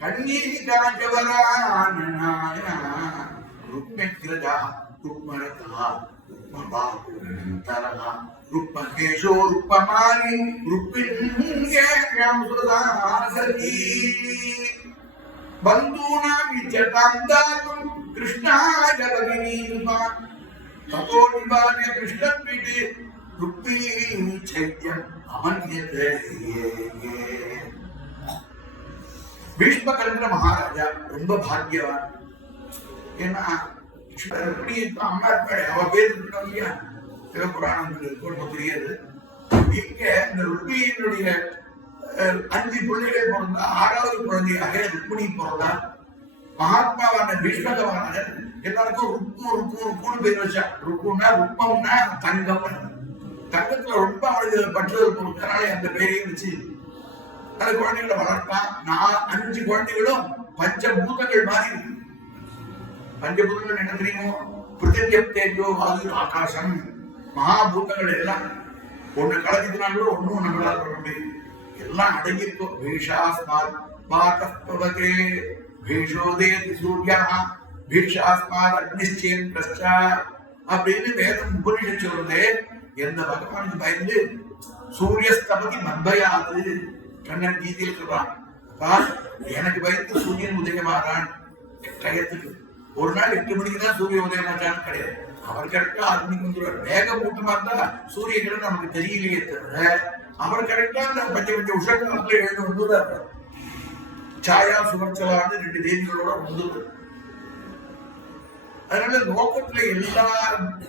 கன்யீகாஜவரானனாய ருக்மித்ரஜா ருக்மரதா ருக்மபாகுரந்தரா ருக்மகேஷோ ருக்மமாலி ருக்மிண்யேயம் சுரதாசதி பந்தூனாம் இச்சதாம் தாதும் கிருஷ்ணாய பகினீமா ததோ நிவார்ய கிருஷ்ணத்விதி ருக்மீ சைத்யம் அமன்யதே. பீஷ்மகர்ன்ற மகாராஜா ரொம்ப பாக்கியவான். ஏன்னா ருக்மிணி அம்மா இருப்பாடு, அவ பேர் இருக்கணும் இல்லையா, சிவபுராணம் ரொம்ப தெரியாது. இங்க இந்த ருக்மியினுடைய 5 பிள்ளைகள் பிறந்தா 6வது குழந்தையாக ருக்மிணி பிறந்தா. மகாத்மாவான பீஷ்மகவான எல்லாருக்கும் ருக்மு ருக்மு ருக்குன்னு பேர் வச்சா. ருக்குன்னா ருக்மம்னா தங்கம், தங்கத்துல ரொம்ப அவளுக்கு பற்றுதல் கொடுத்தனால அந்த பேரையும் வச்சு அந்த குழந்தைகளை வளர்த்தான். 5 குழந்தைகளும் பஞ்சபூதங்கள் மாதிரி இருக்கு. பஞ்சபூதங்கள் என்ன தெரியுமோ, பிருத்திவியம் தேஜோ வாயு ஆகாசம் மகாபூதங்கள் எல்லாம் ஒண்ணு கலக்கினாலும் ஒன்னும் நம்மளால் பண்ண முடியும். எல்லாம் அடங்கியிருக்கும். பீஷாஸ்மாத் பாகஸ்பவதே பீஷோதேதி சூர்யா பீட்சாஸ்மாத் அக்னிஷ்சேன் பிரஷ்டா அப்படின்னு வேதம் உபநிஷம் சொல்றது. எந்த பகவானுக்கு பயந்து சூரியஸ்தபதி மத்பயாது கண்ணன் கீதையில் சொல்றான். எனக்கு பயந்து சூரியன் உதயமாறான் டயத்துக்கு. ஒரு நாள் 8 மணிக்கு தான் சூரிய உதயமாட்டான்னு கிடையாது. அவர் கரெக்டா 6 மணிக்கு வந்துடுவார். வேக மூட்டமா இருந்தா சூரிய கிரகணம் நமக்கு தெரியலையே தவிர அவர் கரெக்டா அந்த பஞ்ச உஷகாலத்துல எழுந்து வந்துடுறாரு. சாயா சுமர்ச்சலான்னு 2 தேதிகளோட வந்துடுவார். அதனால லோகத்துல எல்லா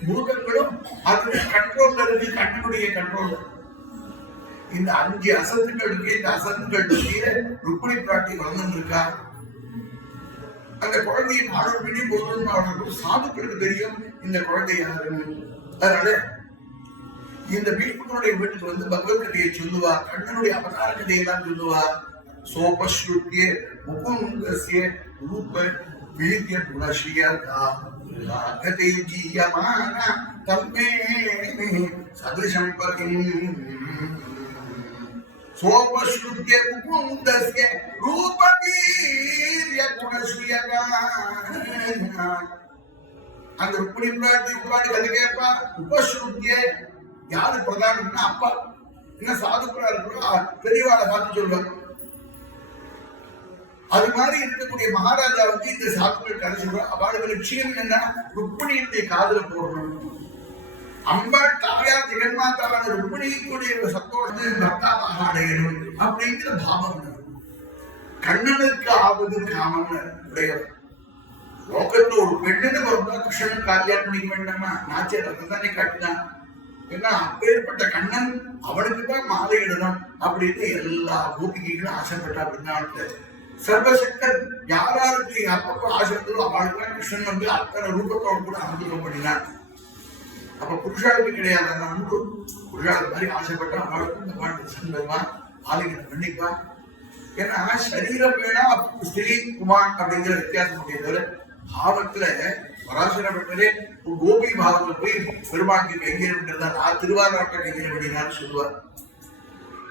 பூதங்களும் அது கண்ட்ரோல்ல இருக்கு, கண்ணனுடைய கண்ட்ரோல். இந்த 5 அசத்துக்கள் இருக்கு. இந்த அசத்துக்கள் கீழே ருக்மிணி பிராட்டி வளர்ந்து இருக்கா. அந்த குழந்தையை 4 மணி போதும் அவர்களுக்கு சாதுக்களுக்கு தெரியும் இந்த குழந்தை யாருன்னு. அதனால இந்த பீஷ்மனுடைய வீட்டுக்கு வந்து பகவத்கதையை சொல்லுவா, கண்ணனுடைய அவதார கதையெல்லாம் சொல்லுவா. சோபஸ்ருத்திய முகுந்தஸ்ய ரூப வீரிய குணஸ்ரீயதா கதை ஜீயமான தம்மே சதுஷம் பதிம். சோபஸ்ருத்திய முகுந்தஸ்ய ரூப வீரிய குணஸ்ரீயதா. அந்த ருக்மிணி பிராட்டி உட்கார்ந்து கதை கேட்பா. உபஸ்ருத்திய யாரு பிரதானம்னா அப்பா. என்ன சாதுக்களா இருக்கிறோம் பெரியவாளை பார்த்து சொல்லுவாங்க. அது மாதிரி இருக்கக்கூடிய மகாராஜாவுக்கு இந்த சாதுக்கள் கதை சொல்றாங்க. அவளுக்கு லட்சியம் என்ன? ருக்மிணியுடைய காதல போடணும். அம்பாள் தாயார் ஜெகன்மாதாவான ருக்மிணிக்குடைய சத்தோடு பக்தாவாக அடையணும் அப்படிங்கிற பாவம். கண்ணனுக்கு ஆவது காமன் உடையவர். லோகத்துல ஒரு பெண்ணுன்னு வரும்போது கிருஷ்ணன் கல்யாணம் பண்ணிக்க வேண்டாமா? நாச்சியார் தானே காட்டினான். ஏன்னா அப்பேற்பட்ட கண்ணன் அவனுக்கு தான் மாலை இடணும் அப்படின்னு எல்லா கோபிகைகளும் ஆசைப்பட்டா. அப்படின்னா சர்வசக்தன் யாராருக்கு அப்பப்போ ஆசைப்பட்டதோ அவளுக்கு கிருஷ்ணன் வந்து அத்தனை ரூபத்தோடு கூட அனுபவம் பண்ணினான். அப்ப புருஷாளுக்கு கிடையாது அந்த அன்பு. புருஷாளுக்கு மாதிரி ஆசைப்பட்டா அவளுக்கு இந்த பாட்டு சந்தமா ஆலிங்கனம் பண்ணிப்பா. ஏன்னா சரீரம் வேணா ஸ்திரீ குமார் அப்படிங்கிற வித்தியாசம் முடியாது. பாவத்துல பராசர பட்டரே கோபி பாவத்துல போய் பெருமாளுக்கு கைங்கரியம் பண்றதா திருவாரூட்ட கைங்கரியம் பண்ணினான்னு சொல்லுவார்.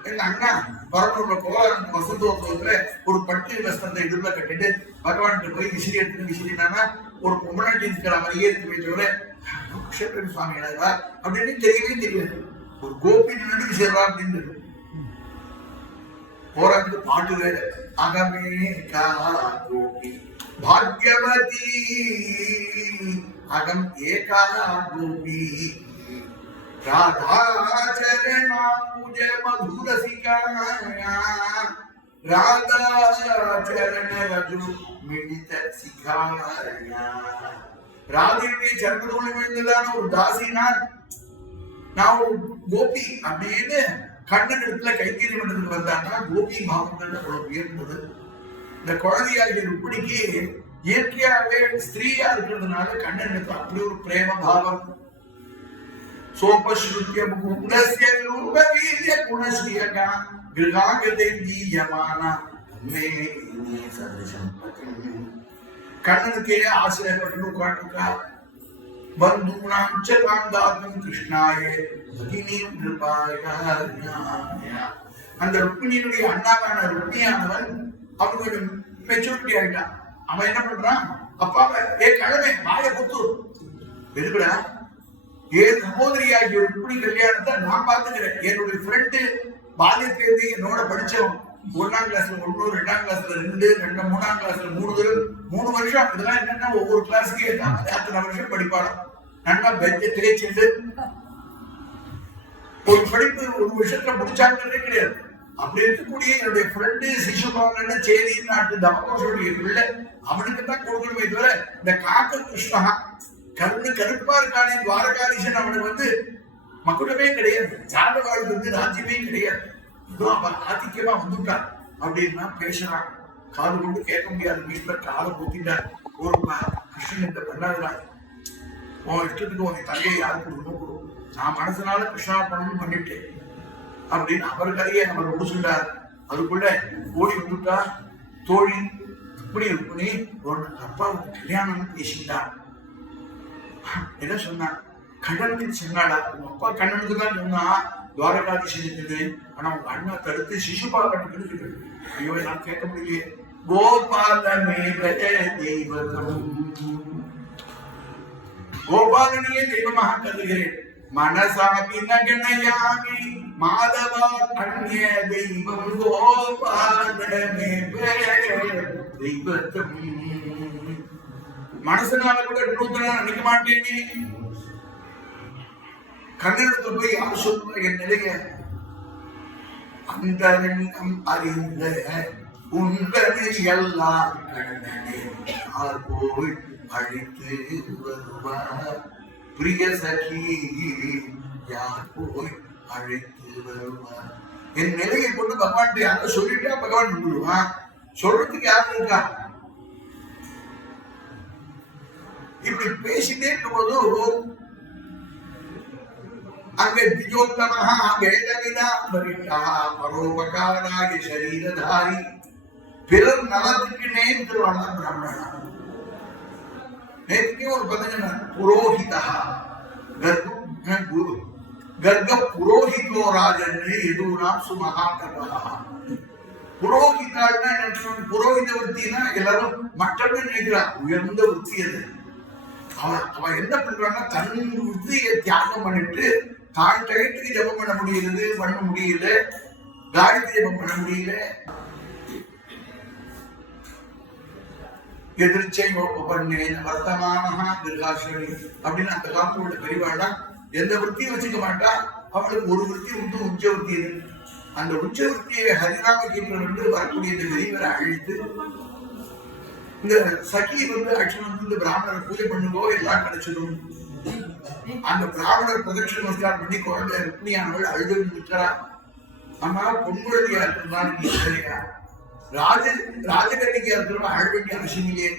எங்க அண்ணா பரமூர்ல கோலாரன் வசந்தோத்சவத்துல ஒரு பட்டு வஸ்திரத்தை இடுப்புல கட்டிட்டு பகவான்கிட்ட போய் விசிறி எடுத்துன்னு விசிறினா ஒரு பொம்மநாட்டி இருக்கிற மாதிரியே இருக்கு. கஷேத்திர சுவாமி அப்படின்னு தெரியவே தெரியாது. ஒரு கோபி நின்று விசிறா அப்படின்னு போராட்டு பாட்டு வேற. அகமே கோபி பாக்யவதி அகம் ஏகா கோபி ராதாச்சரணா பூஜ மதுரசிகாயா ராதாச்சரண ரஜு மிடித சிகாயா. ராதையுடைய சரணத்தோடு விழுந்ததான ஒரு தாசினா நான் ஒரு கோபி அப்படின்னு கண்ணன் இடத்துல கைங்கரியம் பண்றதுக்கு வந்தாங்கன்னா கோபி பாவங்கள் அவ்வளவு உயர்ந்தது. இந்த குழந்தையாகிய ருக்மிணிக்கு இயற்கையாகவே ஸ்திரீயா இருக்கிறதுனால கண்ணன் இடத்துல அப்படி ஒரு பிரேம பாவம். சோபஸ்ருத்ய முகுந்தஸ்ய ரூப வீரிய குணஸ்ரீயகா கிருஹாகதே தீயமானா தம்மே சதுஷம் பதிம். கண்ணனுக்கே ஆசிரியப்பட்டு உட்காந்துருக்கா. பந்தூனாம் ச காந்தாத்மம் கிருஷ்ணாயே பகினீம் கிருபாயா. அந்த ருக்மிணியினுடைய அண்ணாவான ருக்மியானவன் அவன் கொஞ்சம் மெச்சூரிட்டி ஆகிட்டான். அவன் என்ன பண்றான்? அப்பாவை ஏ கிழமை வாய புத்து எதுக்குடா? ஏன் சகோதரியாகிய ருக்மிணி கல்யாணத்தை நான் பார்த்துக்கிறேன். என்னுடைய ஃப்ரெண்டு பால்யத்திலிருந்து என்னோட படிச்சவன் 1ஆம் கிளாஸ்ல 1, 2ஆம் கிளாஸ்ல 2, 3ஆம் கிளாஸ்ல 3 வருஷம். இதெல்லாம் என்னன்னா ஒவ்வொரு கிளாஸுக்கு அத்தனை வருஷம் படிப்பாங்க. நல்லா பெஞ்ச தேய்ச்சிட்டு ஒரு படிப்பு ஒரு வருஷத்துல முடிச்சாங்கன்னே கிடையாது. அப்படி இருக்கக்கூடிய என்னுடைய ஃப்ரெண்டு சிசுபாலன்னு சேரி நாட்டு தமகோஷனுடைய பிள்ளை அவனுக்கு தான் கொடுக்கணுமே தவிர இந்த காக்க கிருஷ்ணா கருப்பா இருக்கானே துவாரகாதீசன் அவனுக்கு வந்து மக்களுமே கிடையாது. ஜாதவாளுக்கு வந்து ராஜ்யமே கிடையாது. இதோ அவன் ஆதிக்கியமா வந்துட்டான் அப்படின்னா பேசுறான். காது கொண்டு கேட்க முடியாது. வீட்டுல காலை ஊத்திட்டார். ஒரு கிருஷ்ணன் இந்த பண்ணாதுடா, உன் இஷ்டத்துக்கு உன் தங்கையை யாரு கொடுக்கணும் கொடு, நான் மனசனால கிருஷ்ணார்ப்பணம் பண்ணிட்டேன் அப்படின்னு அவர் கதையை அவர் முடிச்சுட்டார். அதுக்குள்ள ஓடி வந்துட்டா தோழி இப்படி இருக்குனே ஒரு அப்பாவுக்கு கல்யாணம் பேசிட்டான். என்ன சொன்னான்? கண்ணனுக்கு சொன்னாடா. உங்க அப்பா கண்ணனுக்கு தான் சொன்னா துவாரகாதீசன் இருக்குது. ஆனா உங்க அண்ணா தடுத்து சிசுபாலனுக்கு இருக்குது. ஐயோ நான் கேட்க முடியலையே. கோபாலமேவ தெய்வதம். கோபாலனையே தெய்வமாக கருதுகிறேன். மனசாபி நகனயாமி மாதவா அந்நிய தெய்வம் கோபாலமேவ தெய்வதம். மனசனால கூட இன்னொருத்தர நினைக்க மாட்டேனே. கண்ணெடுத்து போய் யார் சொல்லுவா என் நிலைய? அந்த அறிந்த உங்களை எல்லாம் கண்ணனே யார் போய் அழைத்து வருவார்? பிரிய சகி யார் போய் அழைத்து வருவார்? என் நிலையை கொண்டு பகவான் யார சொல்லிட்டா பகவான் விடுவான். சொல்றதுக்கு யாரு இருக்கா? இப்படி பேசிட்டே இருக்கும்போது அங்கே திஜோத்தமஹா வேதவினா பரிட்டா பரோபகாராய சரீரதாரி. பிறர் நலத்துக்கு நேர்ந்துருவானா பிராமணனா? நேற்றுக்கே ஒரு பதங்க புரோஹிதா கர்க புரோஹிதோ ராஜன் எதுனாம் சுமகாகதா. புரோஹிதாள்னா என்ன? புரோஹித விற்த்தினா எல்லாரும் மற்றவங்க நினைக்கிறான் உயர்ந்த விற்த்தி அது. அவன் என்ன பண்றான்னா தன் விற்த்தியை தியாகம் பண்ணிட்டு தான் டயத்துக்கு ஜபம் பண்ண முடியல, காயத்ரி ஜபம் பண்ண முடியல. எதிர்ச்சை பண்ணேன் வர்த்தமானஹா திருகாசனி அப்படின்னு அந்த காலத்தோட பெரியவாளா எந்த விற்த்தியும் வச்சுக்க மாட்டா. அவளுக்கு ஒரு விற்த்தி உண்டு, உச்ச விற்த்தி. அந்த உச்ச விற்த்தியை ஹரிநாம கீர்த்தனம் என்று வரக்கூடிய இந்த பெரியவரை அழித்து இந்த சகி ஆக்சுவல் இந்த பிராமணரை பூஜை பண்ணுங்கோ எல்லாம் கிடைச்சிடும். அந்த பிராமணர் பிரதட்சண நமஸ்காரம் பண்ணி குழந்தை ருக்மியானவள் அழுது நிற்கிறா. அம்மா பொன்முழலியா இருக்கிறான்னு சரியா? ராஜகன்னிக்கா இருக்கிறவா அழ வேண்டிய அவசியம் இல்லையே.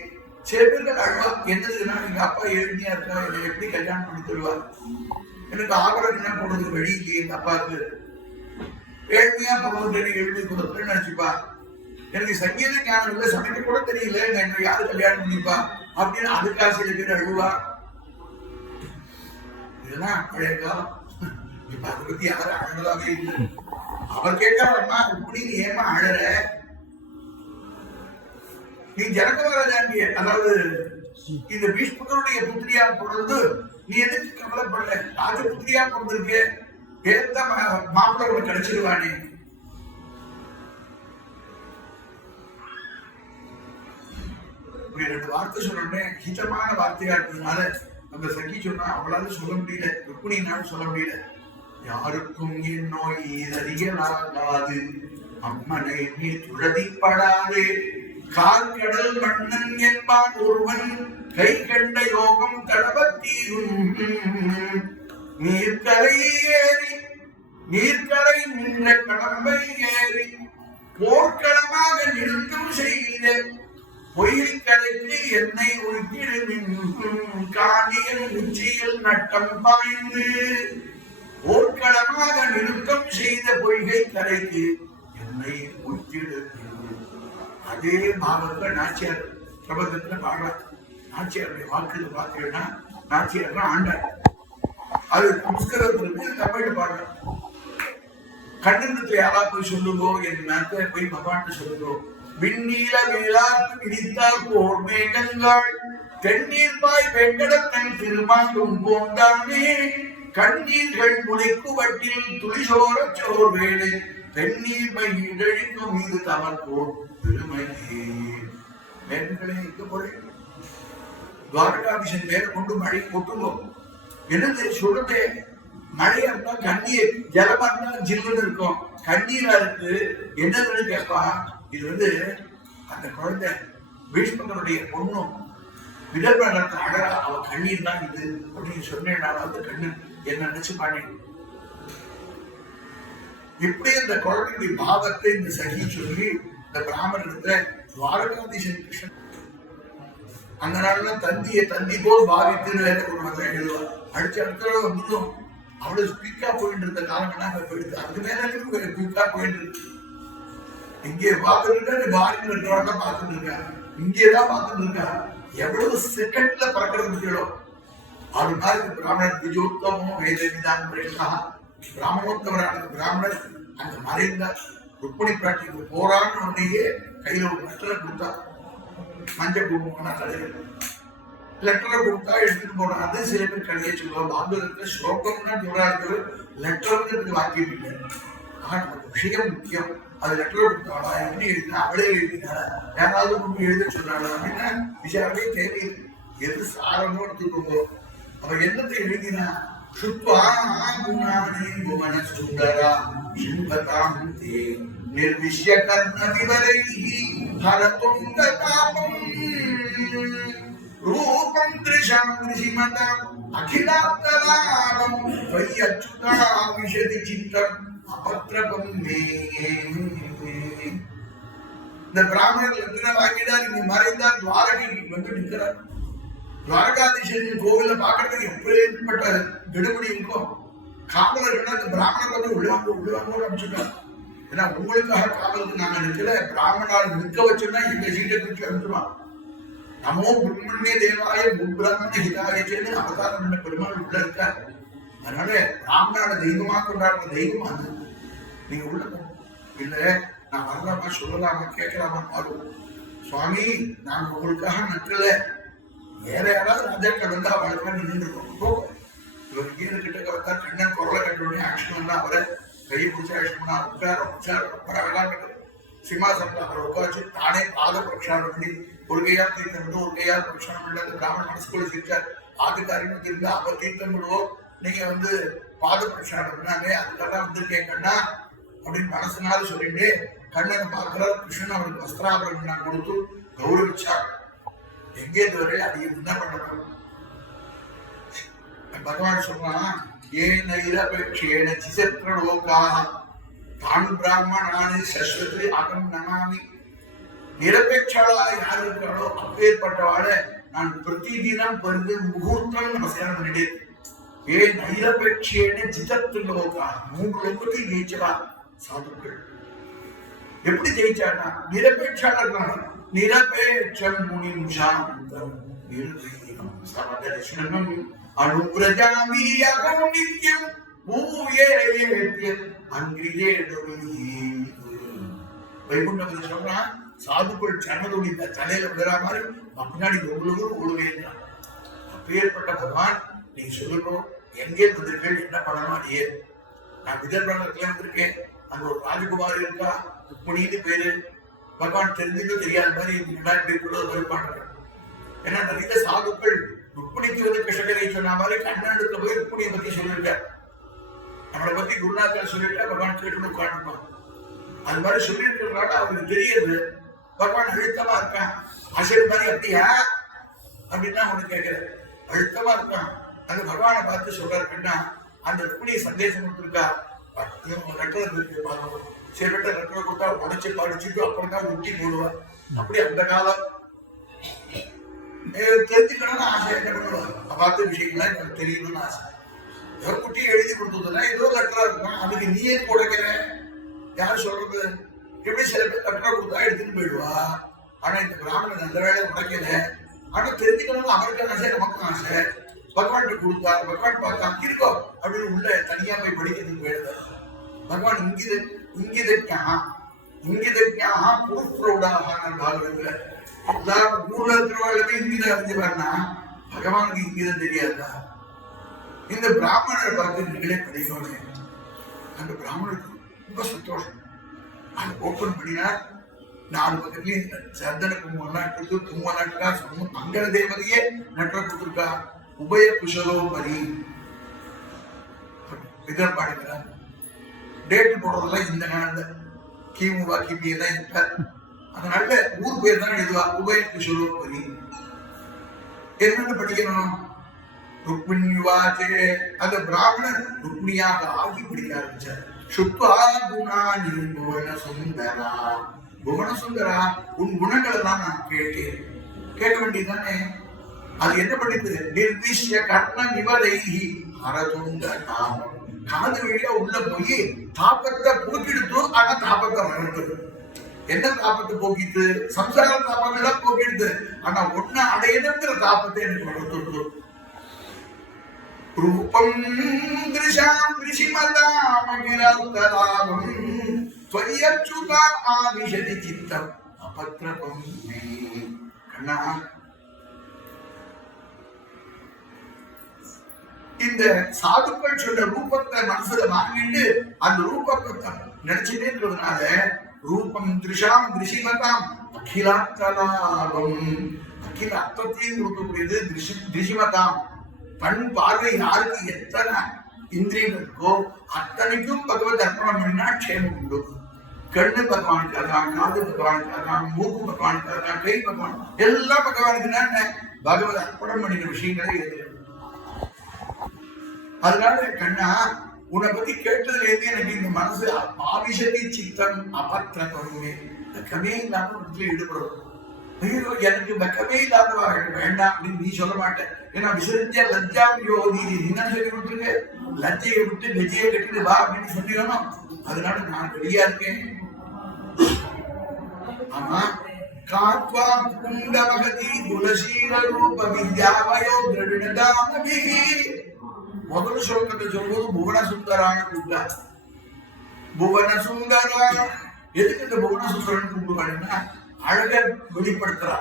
சில பேர்கள் அழுவா. என்னதுன்னா எங்க அப்பா ஏழ்மையா இருக்கா, என்னை எப்படி கல்யாணம் பண்ணி தருவார்? எனக்கு ஆபரணம் போடுறதுக்கு வழி இல்லையே. எங்க அப்பாவுக்கு ஏழ்மையா போடுறது எழுதி கொடுத்துன்னு நினைச்சுப்பா. எனக்கு சங்கீத ஞானம் இல்லை, சமைக்க கூட தெரியல, என்ன யாரு கல்யாணம் பண்ணிப்பா அப்படின்னு அதுக்காக சில பேர் அழுவா. இதெல்லாம் பழைய காலம். இப்ப அதை பத்தி யாரும் அழகாவே இல்லை. அவர் கேட்காரம்மா இப்படி நீ ஏமா அழற? நீ ஜனகவராஜாண்டிய அதாவது இந்த பீஷ்மருடைய புத்திரியா பிறந்து நீ எதுக்கு கவலைப்படல? ராஜபுத்திரியா பிறந்திருக்கு, ஏத்த மாப்பிள்ளை கிடைச்சிருவானே. ரெண்டு வார்த்தை சொன்னேன், ஹிதமான வார்த்தையா இருக்கிறதுனால அந்த சகி சொன்னா அவளால சொல்ல முடியல, ருக்மிணினாலும் சொல்ல முடியல. யாருக்கும் என் நோய் அறியலாகாது, அம்மனை நீ துழதிப்படாது. கால்கடல் மன்னன் என்பான் ஒருவன், கை கண்ட யோகம் கடவத்தீரும். நீர்க்கரை நின்ற கடம்பை ஏறி போர்க்களமாக நிறுத்தம் செய்த பொய்கலைக்கு என்னை உயிரின் காணியன் உச்சியில் நட்டம் பாய்ந்து போர்க்களமாக நிறுத்தம் செய்த பொய்கை கரைக்கு என்னை உயிரிழு. அதே பாவத்தை நாச்சியார் பிரபந்தத்துல பாடுறார். நாச்சியாருடைய வாக்குல பார்த்தீங்கன்னா நாச்சியார் ஆண்டார். அது சம்ஸ்கிருதத்திலிருந்து தமிழ் பாடுறார். கண்ணனத்துல யாரா போய் சொல்லுங்கோ, என் நேரத்தை போய் பகவான் சொல்லுங்கோ. விண்ணீல வேளாக்கு விரித்தால் போர் மேகங்கள் தென்னீர்பாய் வெங்கடத்தன் திருமாலும் போந்தானே. கண்ணீர்கள் முளைக்குவட்டில் துளிசோர சோர் வேலை தென்னீர் மையழிக்கும் மீது தமர்போர் பெருமையே. மேகங்களே இங்க போய் துவாரகாபிஷன் மேல கொண்டு மழை கொட்டுங்கோ. என்னது சொல்றதே? மழையா இருந்தா கண்ணீர், ஜலமா இருந்தா ஜில்லுன்னு இருக்கும், கண்ணீரா இருக்கு என்னதுன்னு கேட்பா. இது அந்த குழந்தை பீஷ்மகனுடைய பொண்ணும் விதர்பனத்தை அழகா அவ கண்ணீர் தான் இது அப்படின்னு சொன்னேன். அந்த கண்ணு என்ன நினைச்சு பானேன். இப்படி அந்த குழந்தையுடைய பாவத்தை இந்த சகி சொல்லி இந்த பிராமணத்துல துவாரகாதீசன் கிருஷ்ணன் அந்த நாள்ல தந்தி போல் பாவித்து எழுதுவா. அடுத்த இடத்துல வந்துடும் அவ்வளவு ஸ்பீக்கா போயிட்டு இருந்த காலங்கள்லாம் போயிடுது. அதுக்கு மேல ஸ்பீக்கா போயிட்டு இருக்கு. இங்கே பார்த்துட்டு பாரில் இருக்கிறவங்க பார்த்துட்டு இருக்கா, இங்கேதான் பார்த்துட்டு இருக்கா. எவ்வளவு செகண்ட்ல பறக்கிறது கேளும். அது மாதிரி பிராமணர் விஜயோத்தமோ வேதவிதான் பிராமணோத்தமரான பிராமணர் அங்க மறைந்த ருக்மிணி பிராட்டிக்கு போறான்னு உடனேயே கையில ஒரு லெட்டரை கொடுத்தா, மஞ்சள் குங்குமம்னா தலைவர் லெட்டரை கொடுத்தா எடுத்துட்டு போனா. அது சில பேர் கடையை சொல்லுவாங்க, பாகவதத்துல ஸ்லோகம்னா சொல்றாரு, லெட்டர்ங்கிறதுக்கு வாக்கியம் இல்லை. ஆனா நமக்கு விஷயம் முக்கியம். அது லெட்டரை கொடுத்தாளா, எப்படி எழுதினா, அவளே எழுதினாளா, யாராவது கொண்டு எழுத சொன்னாளா அப்படின்னா விசாரணையே தேவையில்லை. எது சாரமோ எடுத்துக்கோங்க. அவ என்னத்தை எழுதினா, சுத்வா குணானி புவன சுந்தரா சிம்பதாம் தே நிர்விஷ்ய கர்ண விவரைஹி ஹரதுங்க தாபம் ரூபம் திருஷாம் ரிஷிமதாம் அகிலாத்தராகம் வையச்சுதா விஷதி சித்தம் அபத்ரபம் மே. இந்த பிராமணர் லக்ன வாங்கிட்டார், இங்க மறைந்தார், துவாரகைக்கு வந்து நிற்கிறார். துவாரகாதீசன் கோவில பாக்கிறதுக்கு எப்பேற்பட்ட கெடுபடி இருக்கும். காவலர்கள் அந்த பிராமணர் வந்து உள்ளாங்க அனுப்பிச்சுட்டார். ஏன்னா உங்களுக்காக காவலுக்கு நாங்க நிற்கல, பிராமணால் நிற்க வச்சோம்னா எங்க சீட்டை குறிச்சு அனுப்பிச்சுவான். நமோ பிரம்மண்ய தேவாய பிராமண ஹிதாயச்சேன்னு அவதாரம் பண்ண பெருமாள் உள்ள இருக்கார். அதனால பிராமணால தெய்வமா கொண்டாடுற தெய்வம் அது. நீங்க உள்ள இல்ல, நான் வரலாமா சொல்லலாமா கேட்கலாமா மாறும். சுவாமி நான் உங்களுக்காக நிற்கல, வேற யாராவது ராஜாக்கள் வந்து அவளுக்கு நின்று இருக்கோம். இவர் கீழே கிட்ட வந்தா கண்ணன் குரலை கட்டுடனே ஆக்ஷன் வந்தா அவரை கையை பிடிச்ச ஆக்ஷன் பண்ணா உட்கார சிம்மாசனத்தில் அவரை உட்காச்சு தானே பாத பிரக்ஷானம் பண்ணி ஒரு கையால் தீர்த்தம் விடும், ஒரு கையால் பிரக்ஷானம் பண்ணி அந்த பிராமண மனசுக்குள்ள சிரிச்சார். ஆத்துக்காரின்னு இருந்தா அவர் தீர்த்தம் விடுவோம், நீங்க வந்து பாத பிரக்ஷானம் பண்ணாங்க, அதுக்காக வந்திருக்கேன் கண்ணா அப்படின்னு மனசுனால சொல்லிட்டு கண்ணனை பார்க்கிறார். கிருஷ்ணன் அவருக்கு வஸ்திராபரணம் கொடுத்து கௌரவிச்சார். எங்கே இதுவரை அது என்ன பண்ணணும்? பகவான் சொல்றான், ஏன இரபேட்சேன சிசத்ரலோகா தான் பிராமணானி சஸ்வதி அகம் நமாமி. நிரபேட்சாளா யார் இருக்கிறாளோ அப்பேற்பட்டவாளை நான் பிரதிதினம் பிறகு முகூர்த்தம் நமஸ்காரம் பண்ணிட்டேன். ஏன் நிரபேட்சேன சிதத்ரலோகா, 3 லோகத்தையும் ஜெயிச்சவா சாதுக்கள். எப்படி ஜெயிச்சானா நிரபேட்சாளர். நிரபேட்சம் முனிம் சாந்தம் நிர்வீரம் சமதர்ஷனம் அனுப்ரஜாமி அகம் நித்யம் பூயேத்யம் அங்கிரியே வைகுண்டபதி சொல்றான், சாதுக்கள் சரணதுடி தலையில விடுற மாதிரி பின்னாடி ஓடுவேன். அப்பேற்பட்ட பகவான் நீ சொல்லணும், எங்கே வந்திருக்கேன், என்ன பண்ணணும் அடியே. நான் விதர்பணத்துல வந்திருக்கேன், அங்க ஒரு ராஜகுமாரி இருக்கா, ருக்மிணின்னு பேரு. பகவான் தெரிஞ்சுக்க தெரியாத மாதிரி முன்னாடி கூட வருவாங்க. ஏன்னா நிறைய சாதுக்கள் ருக்மிணிக்கு வந்து கிருஷ்ணகரை சொன்ன மாதிரி கண்ணனுக்கு போய் ருக்மிணியை பத்தி சொல்லியிருக்கார். நம்மளை பத்தி குருநாதர் சொல்லிட்டா பகவான் கேட்டு உட்காந்துருப்பான். அது மாதிரி சொல்லியிருக்கிறதுனால அவருக்கு தெரியுது பகவான் அழுத்தமா இருக்கான். அசல் மாதிரி அப்படியா அப்படின்னா அவனுக்கு கேட்கிற அழுத்தமா இருக்கான். அந்த பகவானை பார்த்து சொல்றாரு, கண்ணா அந்த ருக்மிணியை சந்தேசம் கொடுத்துருக்கா, ரெட்டலை இருக்கு, சில ரெட்டலை கொடுத்தா உடச்சு படிச்சுட்டு அப்புறம் தான் ஊட்டி போடுவார். அப்படி அந்த காலம் தெரிஞ்சுக்கணும்னு ஆசை. என்ன பண்ணுவார், பார்த்த விஷயங்கள்லாம் எனக்கு தெரியணும்னு ஆசை. ஒரு குட்டியை எழுதி கொடுத்ததுன்னா ஏதோ லெட்டரா இருக்கும், அதுக்கு நீயே கொடுக்கிற யாரு சொல்றது. எப்படி சில பேர் லெட்டரா கொடுத்தா எடுத்துட்டு போயிடுவா. ஆனா இந்த பிராமணன் அந்த வேலையை உடைக்கல. ஆனா தெரிஞ்சுக்கணும்னு அவருக்கும் ஆசை, நமக்கும் ஆசை. பகவான் கொடுத்தா, பகவான் பார்த்தா இருக்கோ அப்படின்னு உள்ள தனியா போய் படிக்கிறதுக்கு போயிடுது. பகவான் இங்கிதஜ்ஞாஹ புருஷ்ப்ரௌடாஹ பாகவதத்துல எல்லா ஊர்ல இருக்கிறவர்களுமே இங்கிதம் அறிஞ்சுவார்னா பகவானுக்கு இங்கிதம் தெரியாதா? இந்த பிராமணரை பார்த்து நீங்களே படிக்கணும். அந்த பிராமணருக்கு ரொம்ப சந்தோஷம். அதை ஓப்பன் பண்ணினா 4 பக்கத்துலயும் சர்தன குங்குமம் நட்டு குங்குமம் நட்டுக்கா சொன்ன மங்கள தேவதையே நட்டுற கொடுத்துருக்கா. உபய குஷலோபரி விதர்பாடுகிறார். டேட் போடுறதெல்லாம் இந்த நாள்ல கிமுவா கிபி எல்லாம் இப்ப. அதனால ஊர் பேர் தான் எழுதுவா. உபய குஷலோபரி என்னன்னு படிக்கணும். ருக்மிணிவாச்சே அந்த பிராமணன் ருக்மிணியாக ஆகி படிக்க ஆரம்பிச்சார். சுத்வா குணானி புவன சுந்தரா, புவன சுந்தரா உன் குணங்களை தான் நான் கேட்டேன். கேட்க வேண்டியதுதானே. அது என்ன பண்ணிட்டு நிர்விஷ்ய கர்ண நிவதைஹி ஹரதுங்க நாமம். காது வழியா உள்ள போய் தாபத்தை போக்கிடுத்து. ஆனா தாபத்தை வரது என்ன தாபத்தை போக்கிட்டு, சம்சார தாபங்கள்லாம் போக்கிடுது. ஆனா ஒன்னு அடையணுங்கிற தாபத்தை எனக்கு வளர்த்துடுது. ரூபம் திருஷாம் ரிஷிமதாம் அகிலாத்தராகம் त्वय्यच्युता आविशति चित्तम् अपत्रपं मे கண்ணா இந்த சாதுக்கள் சொல்ற ரூபத்தை மனசுல வாங்கிட்டு அந்த ரூபத்தை நினைச்சுட்டே இருக்கிறதுனால ரூபம் திருஷாம் திருஷிமதாம் அகிலாத்தலாபம் அகில அர்த்தத்தையும் கொடுக்கக்கூடியது திருஷிமதாம் கண் பார்வை யாருக்கு எத்தனை இந்திரியங்கள் இருக்கோ அத்தனைக்கும் பகவத் அர்ப்பணம் பண்ணினா க்ஷேமம் உண்டு. கண்ணு பகவானுக்காக, காது பகவானுக்காக, மூக்கு பகவானுக்காக, கை பகவான் எல்லாம் பகவானுக்கு பகவத் அர்ப்பணம் பண்ணின விஷயங்களே எது. அதனால கண்ணா உன்னை பத்தி கேட்டதுல இருந்து எனக்கு இந்த மனசு ஆவிஷதி சித்தம் அபத்திரமே வெக்கமே இல்லாம இடத்துல ஈடுபடும். ஐயோ எனக்கு வெக்கமே இல்லாதவர்கள் வேண்டாம் அப்படின்னு நீ சொல்ல மாட்டேன். ஏன்னா விசரிஞ்ச லஜ்ஜா யோதி என்ன சொல்லி கொடுத்துருக்க, லஜ்ஜையை விட்டு வெஜ்ஜையை கட்டிட்டு வா அப்படின்னு சொல்லிடணும். அதனால நான் ரெடியா இருக்கேன். ஆமா காத்வா குண்டமகதி துளசீல ரூப வித்யாவயோ திரவிடதாமபிஹி முதல் ஸ்லோகத்தை சொல்லும்போது புவன சுந்தரான கூப்பிட்டா. புவன சுந்தரா எதுக்கு இந்த புவன சுந்தரன் கூப்பிடுவாங்கன்னா அழக வெளிப்படுத்துறா.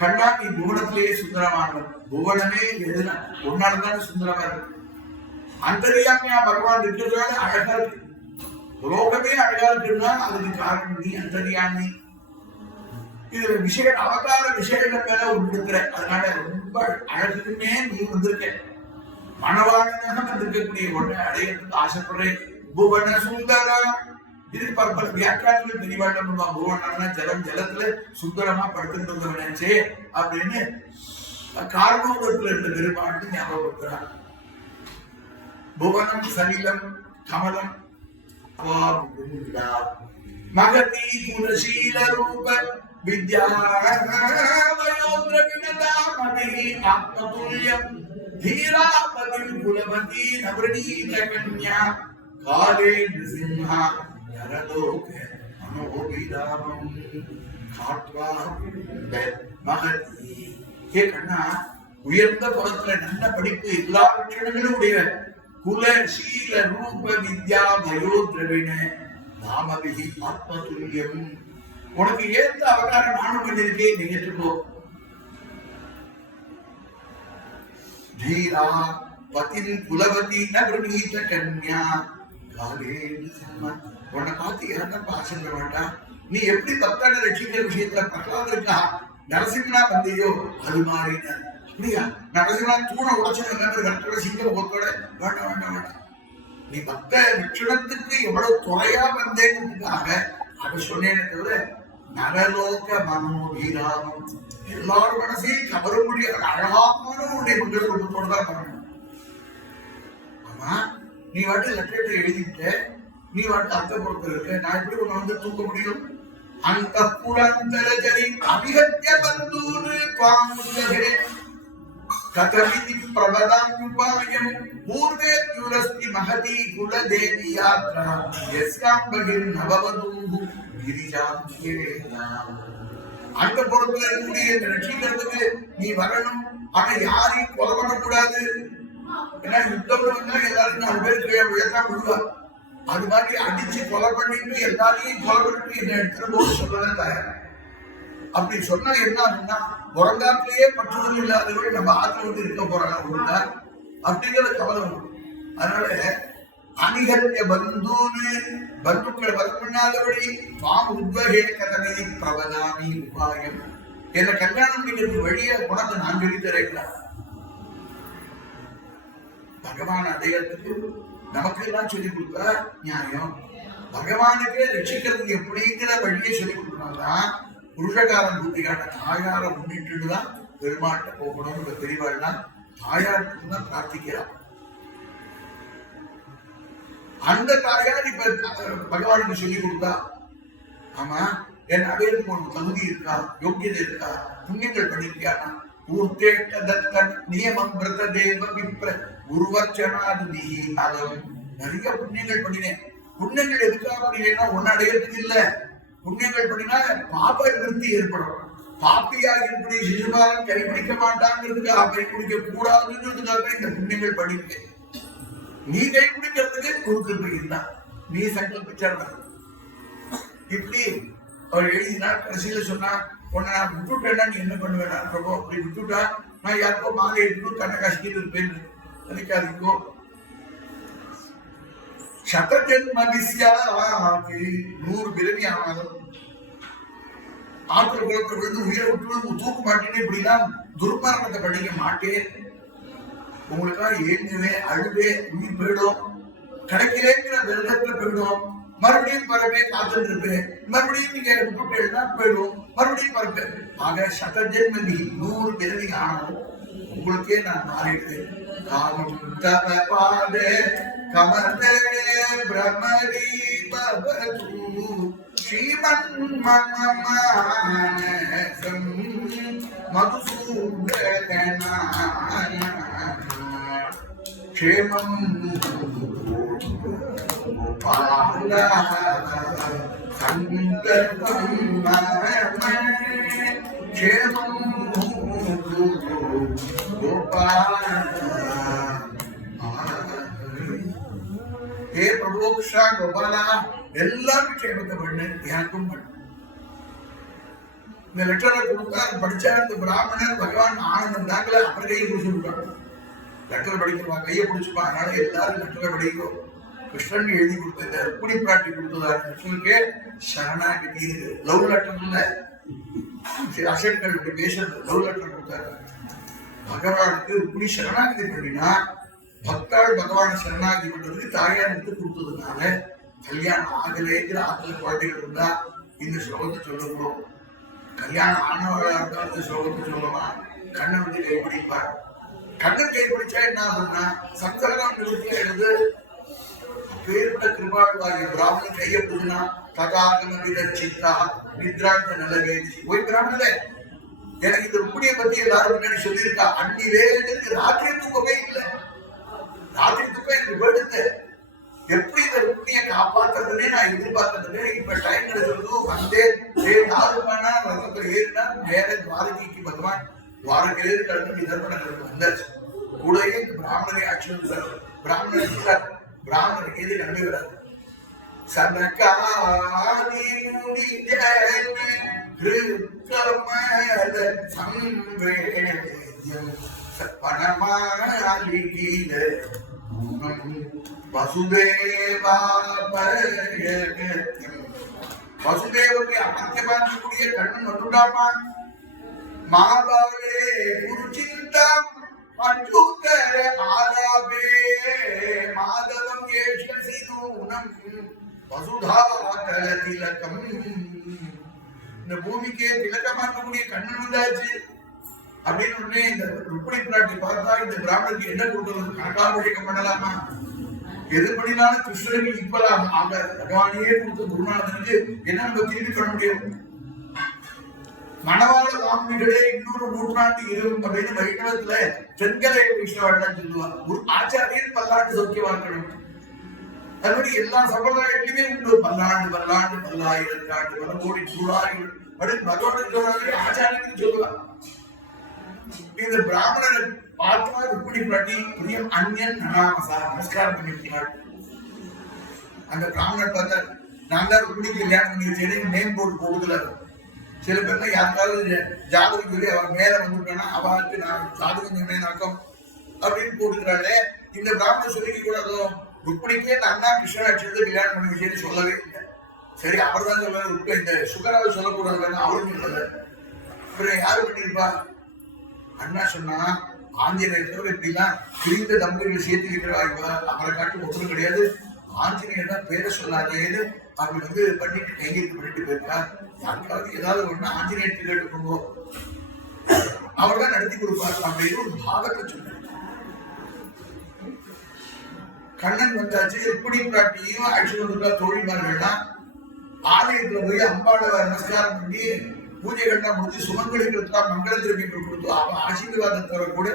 கண்ணா நீ புவனத்திலேயே சுந்தரமானவன், புவனமே எதுனா ஒன்னால்தானே சுந்தரமா இருக்கு. அந்தரியாமையா பகவான் இருக்கிறதுனால அழகா இருக்கு. லோகமே அழகா இருக்குன்னா அதுக்கு காரணம் நீ அந்தரியாமி. இதுல விஷய அவதார விஷயங்கள் மேல ஒன்று இருக்கிற, அதனால ரொம்ப அழகுமே நீ வந்திருக்க. மனவாளனாக வந்திருக்கக்கூடிய ஒன்றை அடையிறதுக்கு ஆசைப்படுறேன். புவன சுந்தரா இதுக்கு பல வியாக்கியானங்கள் தெளிவாட்டம் புவனா ஜலம், ஜலத்துல சுந்தரமா படுத்துட்டு அப்படின்னு காரணத்துல இருந்த பெருமாட்டு ஞாபகப்படுத்துறான். புவனம் சலிலம் கமலம் மகதி குணசீல ரூப வித்யாவயோத்ரவிணதாமதி ஆத்மதுல்யம் धीरापतिं कुलवती नवरणीत कन्या काले नृसिंहा नरलोक मनोविदामं खात्वा महती. हे கண்ணா உயர்ந்த குலத்துல நல்ல படிப்பு எல்லா லட்சணங்களும் உடைய குல சீல ரூப வித்யா பயோ திரவிண தாமபிஹி ஆத்மதுல்யம் உனக்கு ஏத்த அவதாரம் நானும் பண்ணிருக்கேன். நீங்க ஏற்றுக்கோ. धीरा पतिन कुलवती नवनीत कन्या काले உன்னை பார்த்து யாரும் ஆசைப்பட மாட்டா. நீ எப்படி பக்தனை ரட்சிக்கிற விஷயத்துல பிரகலாதருக்கா நரசிம்மனா வந்தியோ அது மாதிரி இல்லையா. நரசிம்மனா தூணை உடைச்சு சிங்கம் ஒத்தோட வேண்டாம் வேண்டாம் வேண்டாம். நீ பக்த லட்சணத்துக்கு எவ்வளவு துறையா வந்தேங்கிறதுக்காக அதை சொன்னேன்னு தவிர நரலோக மனோபீராமம் எல்லாரும் மனசையும் கவர முடிய அழகான உடைய மங்கள குடும்பத்தோடு தான் பண்ணணும். ஆமா நீ வாட்டு லட்சத்தை எழுதிட்ட, நீ வாட்டு அர்த்தப்படுத்த இருக்க, நான் எப்படி உன்னை வந்து தூக்க முடியும்? அந்த புறந்தரஜரி அபிஹத்ய பந்தூரு துவாமுதகே கதவிதி பிரபதானுபாயம் பூர்வே யுரஸ்தி மகதி குலதேவி யாத்ரா யஸ்யாம் பகிர் நவவதூஹு கிரிஜாத்யேனா. அந்த பொறுப்புல இருக்கக்கூடிய ரட்சிக்கிறதுக்கு நீ வரணும். ஆனா யாரையும் கொலை பண்ணக்கூடாது. ஏன்னா யுத்தம் வந்தா எல்லாரும் 4 பேர் கீழே விழத்தான் விடுவா. அது மாதிரி அடிச்சு கொலை பண்ணிட்டு எல்லாரையும் கொலை பண்ணிட்டு என்ன எடுத்துட்டு போது சொல்லதான் தயார். அப்படி சொன்னா என்ன ஆகுன்னா பிறந்தாத்திலேயே பற்றுதல் இல்லாதவர்கள் நம்ம ஆத்துல வந்து இருக்க போறாங்க ஒழுங்கா அப்படிங்கிற கவலை வரும். அதனால அணிகத்திய பந்தூன்னு பந்துக்களை வதம் பண்ணாதபடி மாம் உத்வகே கதனை பிரபதாமி உபாயம் என்ன கல்யாணம் பண்ணிக்கிறது வழிய குணத்தை நான் சொல்லி தரேன். பகவான் அடையறதுக்கு நமக்கு எல்லாம் சொல்லிக் கொடுத்தா நியாயம். பகவானுக்கே ரட்சிக்கிறதுக்கு எப்படிங்கிற வழியை சொல்லிக் கொடுக்கணும்தான் புருஷகாரம் பூர்த்திகாட்ட தாயாரை முன்னிட்டுதான் பெருமாட்ட போகணும்னு பெரியவாள்லாம் தாயாருக்கு தான் பிரார்த்திக்கிறார். அந்த தாயார் இப்ப பகவானுக்கு சொல்லிக் கொடுத்தா ஆமா என் அடையறதுக்கு ஒரு தகுதி இருக்கா, யோக்கியதை இருக்கா, புண்ணியங்கள் பண்ணிருக்கியானா பூர்த்தேட்ட தத்தன் நியமம் பிரத தேவ விப்ர குருவச்சனாதி அதம் நிறைய புண்ணியங்கள் பண்ணினேன். புண்ணியங்கள் எதுக்காக பண்ணினேன்னா ஒன்னு அடையறதுக்கு இல்ல. புண்ணியங்கள் பண்ணினா பாப நிவர்த்தி ஏற்படும். பாப்பியா இருக்கக்கூடிய சிசுபாலன் கைப்பிடிக்க மாட்டாங்கிறதுக்காக கைப்பிடிக்க கூடாதுன்றதுக்காக இந்த புண்ணியங்கள் பண்ணிருக்கேன். நீ கைப்பிடிக்கிறதுக்கு குரு கிருபை இருந்தா நீ சங்கல்பிச்சா இப்படி அவர் எழுதினார். கடைசியில சொன்னா, உன்னை நான் விட்டுட்டேன்னா நீ என்ன பண்ணுவேன்? பிரபு அப்படி விட்டுட்டா நான் யாருக்கோ மாலை எடுத்து கண்ணை கஷ்டிட்டு இருப்பேன் நினைக்காதீங்கோ. சதஜன்மதிஸ்யாதி 100 பிறவி ஆனாலும் ஆத்திர குலத்தை விழுந்து உயிரை விட்டு தூக்க மாட்டேன்னு இப்படிலாம் துர்மரணத்தை படிக்க மாட்டேன். உங்களுக்காக ஏங்குவேன், அழுவேன், உயிர் போயிடும், கிடைக்கலேங்கிற விரதத்துல போயிடும், மறுபடியும் பரப்பே காத்துட்டு இருப்பேன், மறுபடியும் நீங்க விட்டுட்டேன்னா போயிடும், மறுபடியும் பரப்பேன். ஆக சதஜன்மதி 100 பிறவி ஆனாலும் உங்களுக்கே நான் மாறிடுவேன். காமம் தவ பாதே கமலே பிரமரி பவது ஸ்ரீமன் மம மானசம் மதுசூதனா க்ஷேமம் பாலா சங்கல்பம் மம க்ஷேமம் हे प्रभु कृष्णा गोपाला எல்லாரும் க்ஷேமத்தை பண்ணு, எனக்கும் பண்ணு. இந்த லெட்டரை கொடுத்தா படிச்சா இந்த பிராமணர் பகவான் ஆனந்தம் தாக்கல அப்புறம் கையை பிடிச்சு விட்டாங்க. லெட்டர் படிக்கிறவா கையை பிடிச்சுப்பா. அதனால எல்லாரும் லெட்டரை படிக்கும். கிருஷ்ணன் எழுதி கொடுத்த ருக்மிணி பிராட்டி கொடுத்ததாரு கிருஷ்ணனுக்கே சரணாகதி இருக்கு. லவ் லெட்டர் இல்ல, அசட்கள் இப்படி பேசுறது லவ் லெட்டர் கொடுத்தாரு. பகவானுக்கு ருக்மிணி சரணாகதி பண்ணினா பக்தாள் பகவான சரணாகதி பண்றதுக்கு தாயார் எடுத்து கொடுத்ததுனால கல்யாணம் ஆகலேங்கிற ஆத்துல குழந்தைகள் இருந்தா இந்த ஸ்லோகத்தை சொல்லணும். கல்யாணம் ஆனவர்களா இருந்தா இந்த ஸ்லோகத்தை சொல்லலாம். கண்ணன் வந்து கைப்பிடிப்பார். கண்ணன் கைப்பிடிச்சா என்ன ஆகும்னா சங்கரம் நிறுத்தியா எழுது பேருட கிருபாழ்வாகிய பிராமணன் கையை புதுனா தகாகம விதச்சித்தா நித்ராந்த நல்லவேதி. போய் பிராமணே எனக்கு இந்த ருக்மிணியை பத்தி எல்லாரும் முன்னாடி சொல்லியிருக்கா. அன்னிலே ராத்திரி தூக்கமே இல்லை. ராத்திரி தூக்கம் எனக்கு போயிடுது. எப்படி இந்த ருக்மிணியை காப்பாற்றுறதுன்னே நான் எதிர்பார்த்தது. இப்ப டைம் எடுக்கிறதும் வந்தேன். 4 மணி நேரம் ரசத்துல ஏறினா நேர துவாரகைக்கு பகவான் துவாரகையிலே கடந்து விதர்ப்பணங்களுக்கு வந்தாச்சு. கூடவே இந்த பிராமணரை ஆட்சி வந்துறாரு. பிராமணர் பிராமணருக்கு எது நம்புகிறார். சனகாதி வசுதேவனுடைய அமர்த்தியமான கண்ணன் வந்துட்டாமா. மாபாவே குருச்சிந்தம் அச்சுதர ஆலாபே மாதவம் ஏஷசிதூனம் வசுதா தல திலகம். இந்த பூமிக்கே திலகமா இருக்கக்கூடிய கண்ணன் வந்தாச்சு அப்படின்னு உடனே இந்த ருக்மிணி பிராட்டி பார்த்தா இந்த பிராமணருக்கு என்ன கொடுக்கறது? கனகாபிஷேகம் பண்ணலாமா? எது பண்ணினாலும் கிருஷ்ணனுக்கு ஈக்குவலாக ஆக பகவானையே கொடுத்த குருநாதனுக்கு என்ன நம்ம திரும்பி பண்ண முடியும்? மணவாள காமிகளே 200 நூற்றாண்டு இருக்கும் அப்படின்னு வைணவத்துல தென்கலை வைஷ்ணவாட்டம் சொல்லுவாங்க. ஒரு ஆச்சாரியர் பல்லாண்டு சௌக்கியமாக்கணும். அதுபடி எல்லா சம்பிரதாயத்திலுமே உண்டு. பல்லாண்டு பல்லாண்டு பல்லாயிரத்தாண்டு பல கோடி சூழாயிரம் அப்படின்னு பகவானுக்கு சொல்றாங்க, ஆச்சாரியனுக்கு சொல்லுவாங்க. இந்த பிராமணர் பார்த்தா ருக்மிணி பிராட்டி பிரியம் அந்யன் நனாமசா நமஸ்காரம் பண்ணிருக்கிறார். அந்த பிராமணர் பார்த்தா நான் தான் ருக்மிணிக்கு கல்யாணம் பண்ணி வச்சேன் நேம் போர்டு போகுதுல. சில பேர்லாம் யாருக்காவது ஜாதகம் சொல்லி அவர் மேல வந்துட்டானா அவருக்கு நான் ஜாதகம் சொன்னேன் நக்கம் அப்படின்னு போட்டுக்கிறாளே. இந்த பிராமணர் சொல்லிக்க கூடாதோ? ருக்மிணிக்கே நான் தான் கிருஷ்ணாட்சியோட கல்யாணம் பண்ணி வச்சேன்னு சொல்லவே இல்லை. சரி அவர் தான் சொல்ல, இந்த சுகராவை சொல்லக்கூடாது அவரும் சொல்லல. அப்புறம் யாரு பண்ணிருப்பா? அண்ணா சொன்னா ஆஞ்சநேயர் இப்படிலாம் பிரிந்த தம்பதிகளை சேர்த்து இருக்கிறாங்க. அவரை காட்டு ஒன்றும் கிடையாது. ஆஞ்சநேயர் தான் பேரை சொல்லாதேன்னு அப்படி வந்து பண்ணிட்டு கையெழுத்து பண்ணிட்டு போயிருக்கா. யாருக்காவது ஏதாவது ஒண்ணு ஆஞ்சநேயர் கேட்டு போங்க, அவர் தான் நடத்தி கொடுப்பார் அப்படின்னு ஒரு பாவத்தை சொன்னார். கண்ணன் வந்தாச்சு. ருக்மிணி பிராட்டியும் அழைச்சிட்டு வந்துட்டா. தோழிமார்கள்லாம் ஆலயத்துல போய் அம்பாளை நமஸ்காரம் பண்ணி பூஜைகள்லாம் முடிஞ்சு சுமங்களுக்கு மங்கள திரவியங்கள் கொடுத்து அவன் ஆசீர்வாதத்தோட கூட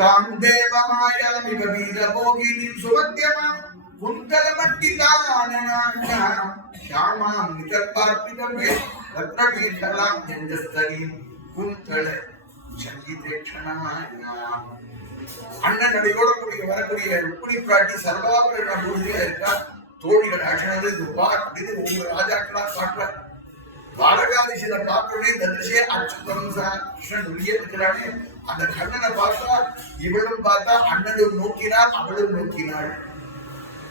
தாம் தேவமாயாமி வீர போகினி சுமத்தியமா குந்தலமட்டிதானாம் ஷாமாம் நிகர்பார்ப்பிதமே ரத்னவீர்கலாம் நெஞ்சஸ்தரி குந்தல சங்கீதேட்சணாயாம். அண்ணன் நடையோட கூடிய வரக்கூடிய ருக்மிணி பிராட்டி சர்வாபரண பூஜையா இருக்கா. தோழிகள் அழகானது இதுவா அப்படின்னு ஒவ்வொரு ராஜாக்களா காட்டுற துவாரகாதீசில பார்க்கறே தரிசே அச்சுதம் கிருஷ்ணன் வெளியே இருக்கிறானே அந்த கண்ணனை பார்த்தா இவளும் பார்த்தா அண்ணனும் நோக்கினாள் அவளும் நோக்கினாள்.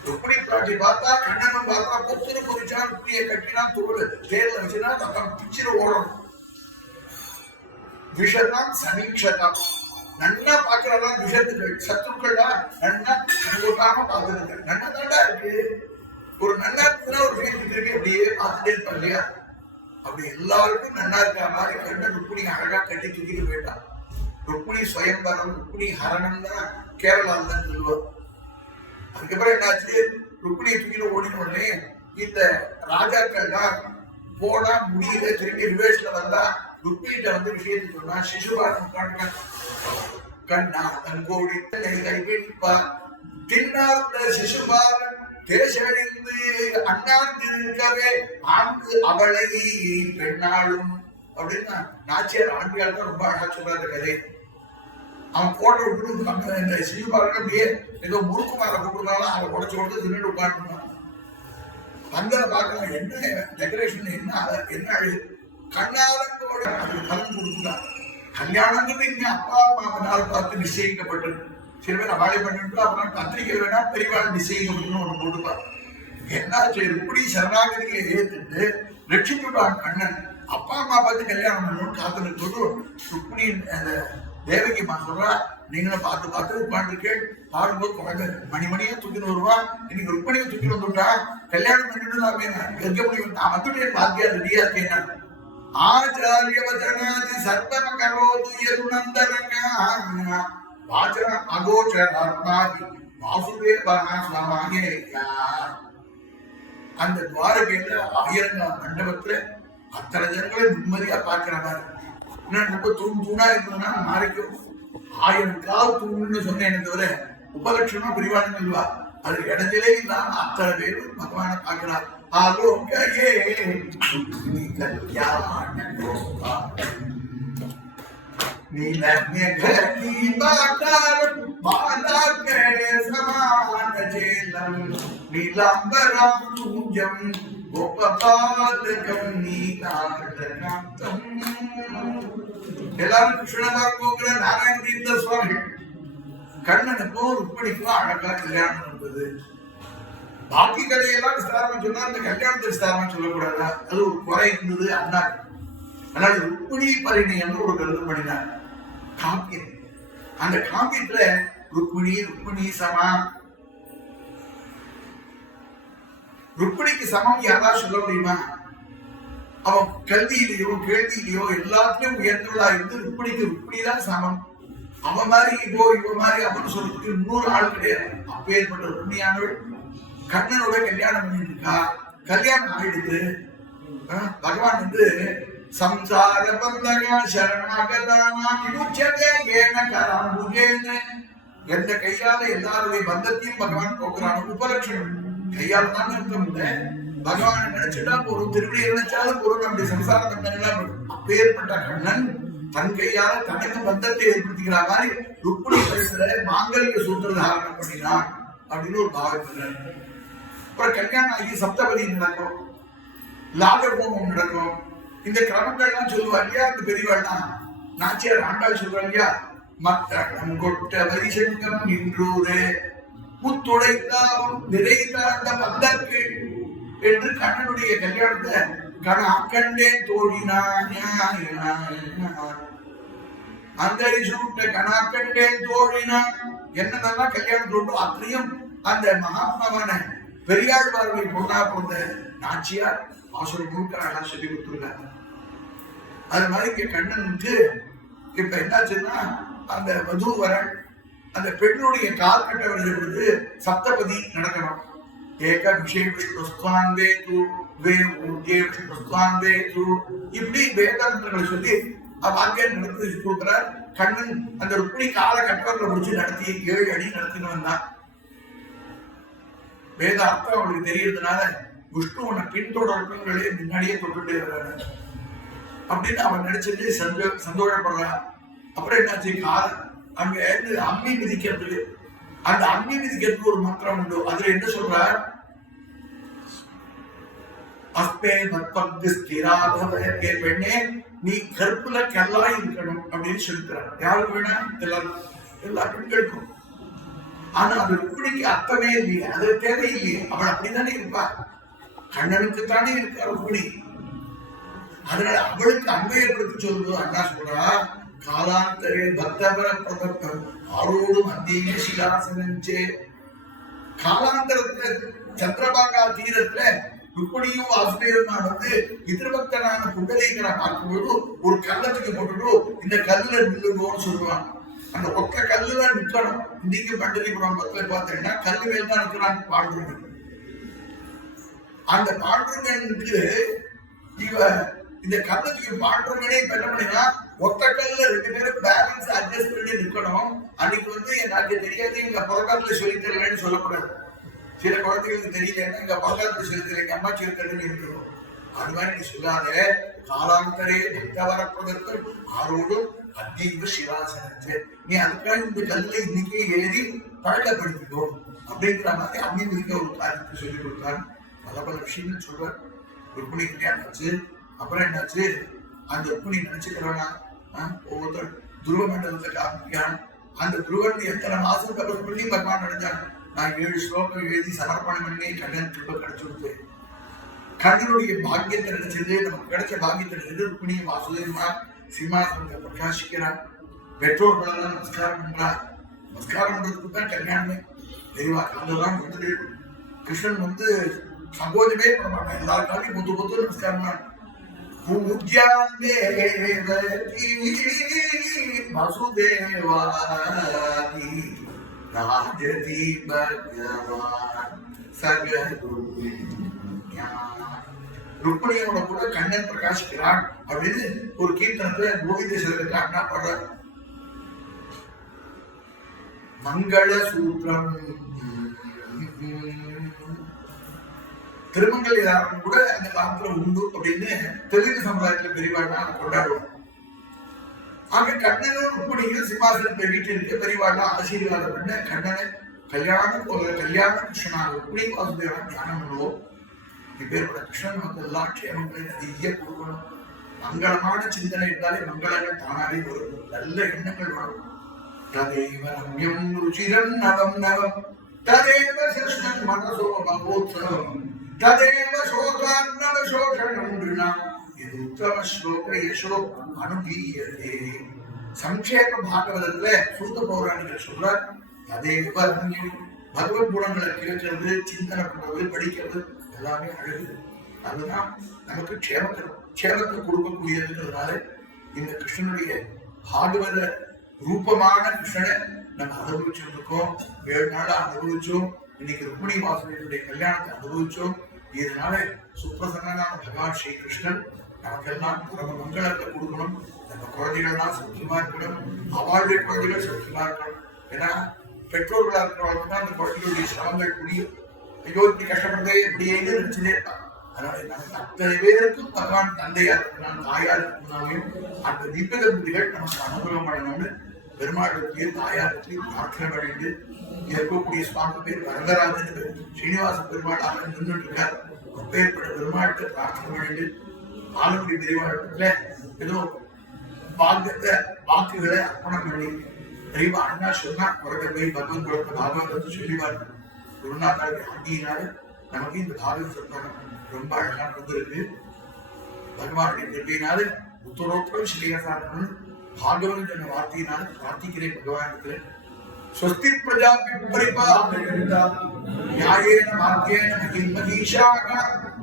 ருக்மிணி பிராட்டி பார்த்தா கண்ணனும் பார்த்தா பொத்துரு பொறிச்சான் ருக்மிணியை கட்டினா தோல் தேர்ல வச்சுனா தம் பிச்சிரு ஓடணும். விஷதான் சமீட்சதான் நன்னா பாக்குறதா விஷத்துக்கள் சத்துருக்கள்டா நன்னா கண்கொட்டாம பார்த்துருக்கு. நன்னா தாண்டா இருக்கு. ஒரு நன்னா இருக்குன்னா ஒரு விஷயத்துக்கு இருக்கு அப்படியே பார்த்துட்டே இருப்பா இல்லையா? அப்படி எல்லாருக்கும் நன்னா இருக்கா மாதிரி கண்ணன் ருக்மிணி அழகா கட்டி தூக்கிட்டு போயிட்டான். ருக்மிணி சுயம்பரம் ருக்மிணி ஹரணம் தான் கேரளாவில் தான் சொல்லுவார். அதுக்கப்புறம் என்னாச்சு, ருக்மிணியை தூக்கிட்டு ஓடின உடனே இந்த ராஜாக்கள் தான் போனா முடியல திரும்பி ரிவேஸ்ல வந்தா ருக்மிணிட்ட வந்து விஷயத்துக்கு சொன்னா சிசுபாலன் உட்காந்துட்டான். கண்ணா தங்கோடி கைப்பிடிப்பா தின்னார்ந்த சிசுபாலன் கேசவழிந்து அண்ணாந்திருக்கவே ஆண்டு அவளை பெண்ணாளும் அப்படின்னா நாச்சியார் ஆண்டியால் தான் ரொம்ப அழகா சொல்றாரு கதை. அவன் போட்ட விட்டு இந்த சிசுபாலன் அப்படியே ஏதோ முறுக்கு மேல கூப்பிடுறாலும் அதை உடச்சு கொடுத்து தின்னு உட்காந்துருந்தான். வந்ததை பார்க்கலாம் என்ன டெக்கரேஷன் என்ன அழகு கண்ணாலங்கோட அதுக்கு பலன் கொடுத்துட்டான். கல்யாணங்கிறது இங்க அப்பா அம்மாவனால் பார்த்து நிச்சயிக்கப்பட்டது. சில பேர் வாழை பண்ணிட்டு அப்புறம் பத்திரிகை வேணா பெரியவாள் நிச்சயிக்கப்பட்டு ஒண்ணு போட்டுப்பார். என்னாச்சு ருக்மிணி சரணாகதியை ஏத்துட்டு ரட்சித்துட்டான் கண்ணன். அப்பா அம்மா பார்த்து கல்யாணம் பண்ணணும்னு காத்துட்டு ருக்மிணி அந்த தேவகி மா சொல்றா நீங்களும் பார்த்து பார்த்து உட்காந்துருக்கேன் பாடும்போது குழந்தை மணிமணியா தூக்கிட்டு வருவா. இன்னைக்கு ருக்மிணியை தூக்கிட்டு வந்துட்டா கல்யாணம் பண்ணிட்டு எங்க முடியும் நான் வந்துட்டேன் பாத்தியா ரெடியா இருக்கேன். ஆச்சாரிய வச்சனாதி சர்வம கரோது யதுநந்தரங்க வாச்சன அகோச்சராத்மாதி வாசுதேவா சுவாமியா. அந்த துவாரகையில ஆயிரங்கால் மண்டபத்துல அத்தனை ஜனங்களை நிம்மதியா பார்க்கிற மாதிரி ரொம்ப தூணா இருந்ததுன்னா மாறிக்கும். 1000 கால் தூணுன்னு சொன்னேன் தவிர உபலட்சணமா பிரிவானு சொல்லுவா. அது இடத்திலே இல்லாம அத்தனை பேரும் பகவான பார்க்கிறார். ஆலோகையே எல்லாரும் கிருஷ்ணமார்க்கோங்கிற நாராயண தீர்த்த சுவாமி கண்ணனுக்கும் ருக்மிணிக்கும் அழகா கல்யாணம் இருந்தது. பாக்கி கதையெல்லாம் விஸ்தாரமா சொன்னா அந்த கல்யாணத்தை விஸ்தாரமா சொல்லக்கூடாதா? அது ஒரு குறை இருந்தது அண்ணா. அதனால ருக்மிணி பரிணயம்னு ஒரு கருத்து பண்ணினார் காப்பியம். அந்த காப்பியத்துல ருக்மிணி சமா ருக்மிணிக்கு சமம் யாராவது சொல்ல முடியுமா? அவன் கல்வியிலையோ கேள்வியிலையோ எல்லாத்துலயும் உயர்ந்தவளா இருந்து ருக்மிணி தான் சமம். அவன் மாதிரி இவ மாதிரி அவன் சொல்றதுக்கு இன்னொரு ஆள் கிடையாது. அப்பேற்பட்ட ருக்மிணியானவள் கண்ணனோட கல்யாணம் பண்ணிட்டு இருக்கா. கல்யாணம் ஆயிடுது. பகவான் வந்து சம்சார பந்தகா சரணாகதானா விமுச்சதே ஏன கராம்புஜேன எந்த கையால எல்லாருடைய பந்தத்தையும் பகவான் போக்குறான். உபலட்சணம் கையால் தான் இருக்க முடியல. பகவானை நினைச்சுட்டா போறோம், திருவிழியை நினைச்சாலும் போறோம், நம்முடைய சம்சார பந்தங்கள்லாம் அப்பேற்பட்ட கண்ணன் தன் கையால தனக்கு பந்தத்தை ஏற்படுத்திக்கிற மாதிரி ருக்மிணி கழுத்துல மாங்கல்ய சூத்திர தாரணம் பண்ணினான் அப்படின்னு ஒரு பாவத்தினர். அப்புறம் கல்யாணம் ஆகி சப்தபதி நடக்கும், லாகர்போமம் நடக்கும். இந்த கிரமங்கள்லாம் சொல்லுவா இல்லையா அந்த பெரியவாள்லாம் நாச்சியார் ஆண்டாள் சொல்றா இல்லையா? மத்தம் கொட்ட வரிசங்கம் நின்றூரே முத்துடைத்தாவும் நிறைந்தாண்ட பந்தற்கு என்று கண்ணனுடைய கல்யாணத்தை கணாக்கண்டேன் தோழினான் அந்தரி சூட்ட கணாக்கண்டேன் தோழினான் என்னென்னலாம் கல்யாணம் தோட்டோ அத்தனையும் அந்த மகாத்மாவான பெரியாழ்வார்களை பொண்ணா போன்ற நாச்சியார் ஆசுரம் முழுக்க சொல்லி கொடுத்துருக்காங்க. அது மாதிரி இங்க கண்ணனுக்கு இப்ப என்னாச்சுன்னா அந்த வதூவரன் அந்த பெண்ணுடைய கால் கட்ட விழுது சப்தபதி நடக்கணும். ஏக விஷய விஷ்ணுஸ்வாந்தே தூ வே ஊர்ஜே விஷ்ணுஸ்வாந்தே தூ இப்படி வேதாந்தங்களை சொல்லி வாக்கியம் நடத்தி கொடுக்கிறார். கண்ணன் அந்த ருக்மிணி கால கட்டவர்களை முடிச்சு நடத்தி 7 அடி நடத்தின்னு வந்தான். வேத அர்த்தம் அவனுக்கு தெரியறதுனால விஷ்ணு உன்னை பின்தொடர்களே முன்னாடியே தொட்டுட்டே வர்றாரு அப்படின்னு அவன் நினைச்சிட்டு சந்தோஷப்படுறான். அப்புறம் என்னாச்சு, காலம் அங்க இருந்து அம்மி மிதிக்கிறதுக்கு, அந்த அம்மி மிதிக்கிறதுக்கு ஒரு மந்திரம் உண்டு. அதுல என்ன சொல்றார், அஸ்மே மத்பக்தி ஸ்திராபவ பெண்ணே நீ கற்புல கல்லாய் இருக்கணும் அப்படின்னு சொல்லிக்கிறார். யாருக்கு வேணா எல்லா பெண்களுக்கும். ஆனா அது ருக்மிணிக்கு அர்த்தமே இல்லையே, அது தேவையில்லையே. அவள் அப்படித்தானே இருப்பா, கண்ணனுக்கு தானே இருக்கா ருக்மிணி. அதனால அவளுக்கு அன்பையப்படுத்தி சொல்லுவது அண்ணா சொல்றா, காலாந்தரே பக்தபர பிரதப்தம் ஆரோடும் அந்தீய சிலாசனஞ்சே. காலாந்தரத்துல சந்திரபாகா தீரத்துல ருக்மிணியும் வாசுதேவன் வந்து பித்ருபக்தனான குண்டலீகரை பார்க்கும்போது ஒரு கல்லத்துக்கு போட்டுட்டு இந்த கல்லுல நில்லுன்னு சொல்லுவாங்க. அந்த ஒத்த கல்லுல நிக்கணும். இன்னைக்கு பண்டரிபுரம் பக்கத்துல பார்த்தீங்கன்னா கல்லு மேல் தான் நிற்கிறான் பாண்டுரங்கன். அந்த பாண்டுரங்கனுக்கு இவ இந்த கல்லத்துக்கு பாண்டுரங்கனே என்ன பண்ணினா ஒத்த கல்லுல 2 பேரும் பேலன்ஸ் அட்ஜஸ்ட் பண்ணி நிக்கணும். அன்னைக்கு வந்து எனக்கு தெரியாது, எங்க புறக்காலத்துல சொல்லி தரலன்னு சொல்லக்கூடாது. சில குழந்தைகளுக்கு தெரியலன்னா எங்க புறக்காலத்துல சொல்லி தரல, எங்க அம்மா சொல்லி தரலன்னு இருக்கணும். அது மாதிரி நீ சொல்லாத. காலாந்தரே பக்தவர பிரதத்தம் ஆரோடும் அத்தீவ சிவாசனஞ்சே. நீ அதுக்காக இந்த கல்லை இன்னைக்கே ஏறி பழக்கப்படுத்திக்கோ அப்படிங்கிற மாதிரி அம்மன் இருக்க ஒரு காரியத்தை சொல்லிக் கொடுத்தாரு. பல விஷயங்கள் சொல்றார். ருக்மிணி கல்யாணம் ஆச்சு. அப்புறம் என்னாச்சு, அந்த ருக்மிணி நினைச்சுக்கிறானா ஒவ்வொருத்தர் துருவ மண்டலத்தை காமிக்கிறான். அந்த துருவன் எத்தனை மாசம் தபஸ் பண்ணி பகவான் நினைச்சான். நான் 7 ஸ்லோகம் எழுதி சமர்ப்பணம் பண்ணி கண்ணன் கிருப கிடைச்சு கொடுத்தேன். கண்ணனுடைய பாக்கியத்தை நினைச்சது, நமக்கு கிடைச்ச பாக்கியத்தை நினைச்சது. ருக்மிணியை வாசுதேவமா சிம்மாசனத்தை பிரகாசிக்கிறார். பெற்றோர்களெல்லாம் நமஸ்காரம் பண்றார். நமஸ்காரம் பண்றதுக்கு தான் கல்யாணமே. தெளிவா அதெல்லாம் வந்து கிருஷ்ணன் வந்து சங்கோஜமே பண்ண மாட்டான். எல்லாருக்காலையும் புத்து நமஸ்காரம் தான். வசுதேவாதி ராஜதி பகவான் ருக்மிணியோட கூட கண்ணன் பிரகாசிக்கிறான் அப்படின்னு ஒரு கீர்த்தனத்துல கோவிந்த சிலருக்கு அண்ணா பாடுறார். மங்கள சூத்திரம் திருமங்கல்யாரம் கூட அந்த காலத்துல உண்டு அப்படின்னு தெலுங்கு சமுதாயத்துல பெரியவாழ்னா கொண்டாடுவோம். ஆக கண்ணனும் ருக்மிணியும் சிம்மாசனத்தை வீட்டிற்கு பெரியவாழ்னா ஆசீர்வாதம் பண்ண கண்ணனை கல்யாணம் கல்யாண கிருஷ்ணனாக ருக்மிணி வாசுதேவன் தியானம் பண்ணுவோம். இப்பேற்பட கிருஷ்ணன் நமக்கு எல்லா க்ஷேமங்களையும் நிறைய கொடுக்கணும். மங்களமான சிந்தனை இருந்தாலே மங்களங்கள் தானாவே வரும். நல்ல எண்ணங்கள் வரும். ததேவ ரம்யம் ருச்சிரம் நவம் நவம் ததேவ கிருஷ்ணன் மனசோ மகோத்சவம் ததேவ சோகார்ணவ சோஷணம் நிருணாம் இது உத்தம ஸ்லோக யசோ அனுகீயதே. சங்கேப பாகவதத்துல சூத பௌராணிகர் சொல்றார், ததேவ ரம்யம் பகவத் குணங்களை கேட்கறது, சிந்தனை பண்றது, படிக்கிறது எல்லாமே அழகு. அதுதான் நமக்கு க்ஷேமத்தை கொடுக்கக்கூடியதுன்றதுனால இந்த கிருஷ்ணனுடைய பாகவத ரூபமான கிருஷ்ணனை நம்ம அனுபவிச்சிருக்கோம். 7 நாளா அனுபவிச்சோம். இன்னைக்கு ருக்மிணி வாசுதேவனுடைய கல்யாணத்தை அனுபவிச்சோம். இதனால சுப்பிரசன்னான பகவான் ஸ்ரீ கிருஷ்ணன் நமக்கெல்லாம் பரம மங்களத்தை கொடுக்கணும். நம்ம குழந்தைகள்லாம் சௌக்கியமா இருக்கணும். அவளுடைய குழந்தைகள் சௌக்கியமா இருக்கணும். ஏன்னா பெற்றோர்களா இருக்கிறவங்களுக்கு தான் அந்த குழந்தைகளுடைய சிரமங்கள் புரியும். ஐயோ இப்படி கஷ்டப்படுறதே இப்படியே நினைச்சுட்டே இருப்பாங்க. அதனால நமக்கு அத்தனை பேருக்கும் பகவான் தந்தையா இருக்கணும், தாயா இருக்கணும். அந்த திவ்ய புத்திகள் நமக்கு அனுகூலம் பண்ணணும்னு பெருமாளுக்கு தாயாருக்கு பிரார்த்தனை பண்ணிட்டு இருக்கக்கூடிய சுவாமி பேர் வரதராஜன் பேர் ஸ்ரீனிவாச பெருமாள் நின்று இருக்கார். அப்பேற்பட்ட பெருமாளுக்கு பிரார்த்தனை பண்ணிட்டு ஆளுடைய பெருமாளுக்குள்ள ஏதோ வாக்குகளை அர்ப்பணம் பண்ணி தெய்வ அண்ணா சொன்னா குறைக்க போய் பகவன் குழந்தை பாகவதத்தை சொல்லிவார். குருநாதாவுடைய ஆண்டியினால நமக்கு இந்த பாகவத சத்தம் ரொம்ப அழகா வந்திருக்கு. பகவானுடைய கிருப்பையினால உத்தரோத்தரம் ஸ்ரீயசாரன் பாகவன் சொன்ன வார்த்தையினால பிரார்த்திக்கிறேன் பகவானுக்கு. ஸ்வஸ்தி பிரஜாபதி பரிபாலயந்தா न्यायेन मार्गेण महिमहीशाः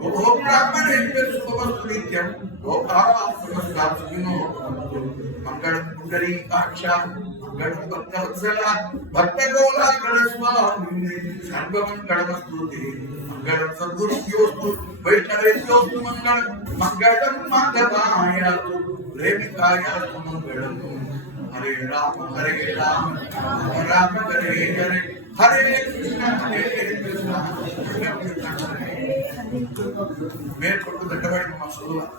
वो ब्राह्मणेभ्यः शुभमस्तु नित्यं लोकाः समस्ताः सुखिनो भवन्तु। मङ्गलं पुण्डरीकाक्षा मङ्गलं भक्तवत्सला भक्तगोलाकरस्वामिने सर्वमङ्गलमस्तु ते। मङ्गलं सद्गुरुभ्योऽस्तु वैष्णवेभ्योऽस्तु मङ्गलं मङ्गलं माधवायास्तु प्रेमिकायास्तु मङ्गलं। हरे राम राम हरे हरे हरे कृष्ण மேற்கொண்டு தண்டவாடி சொல்லுவார்.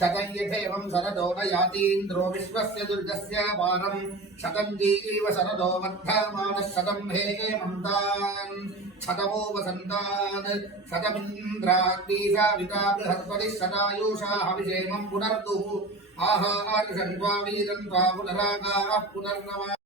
शतयथेवं शरदो न यातीन्द्रो विश्वस्य दुर्गस्य वारं शतं जीव शरदो वर्धमानः शतं हेमन्तान् शतमो वसन्तान् शतमिन्द्राग्नी साविता बृहस्पतिः शतायुषा हविषेमं पुनर्दुः आहार्षन् त्वा वीरन् त्वा पुनरागाः पुनर्नवा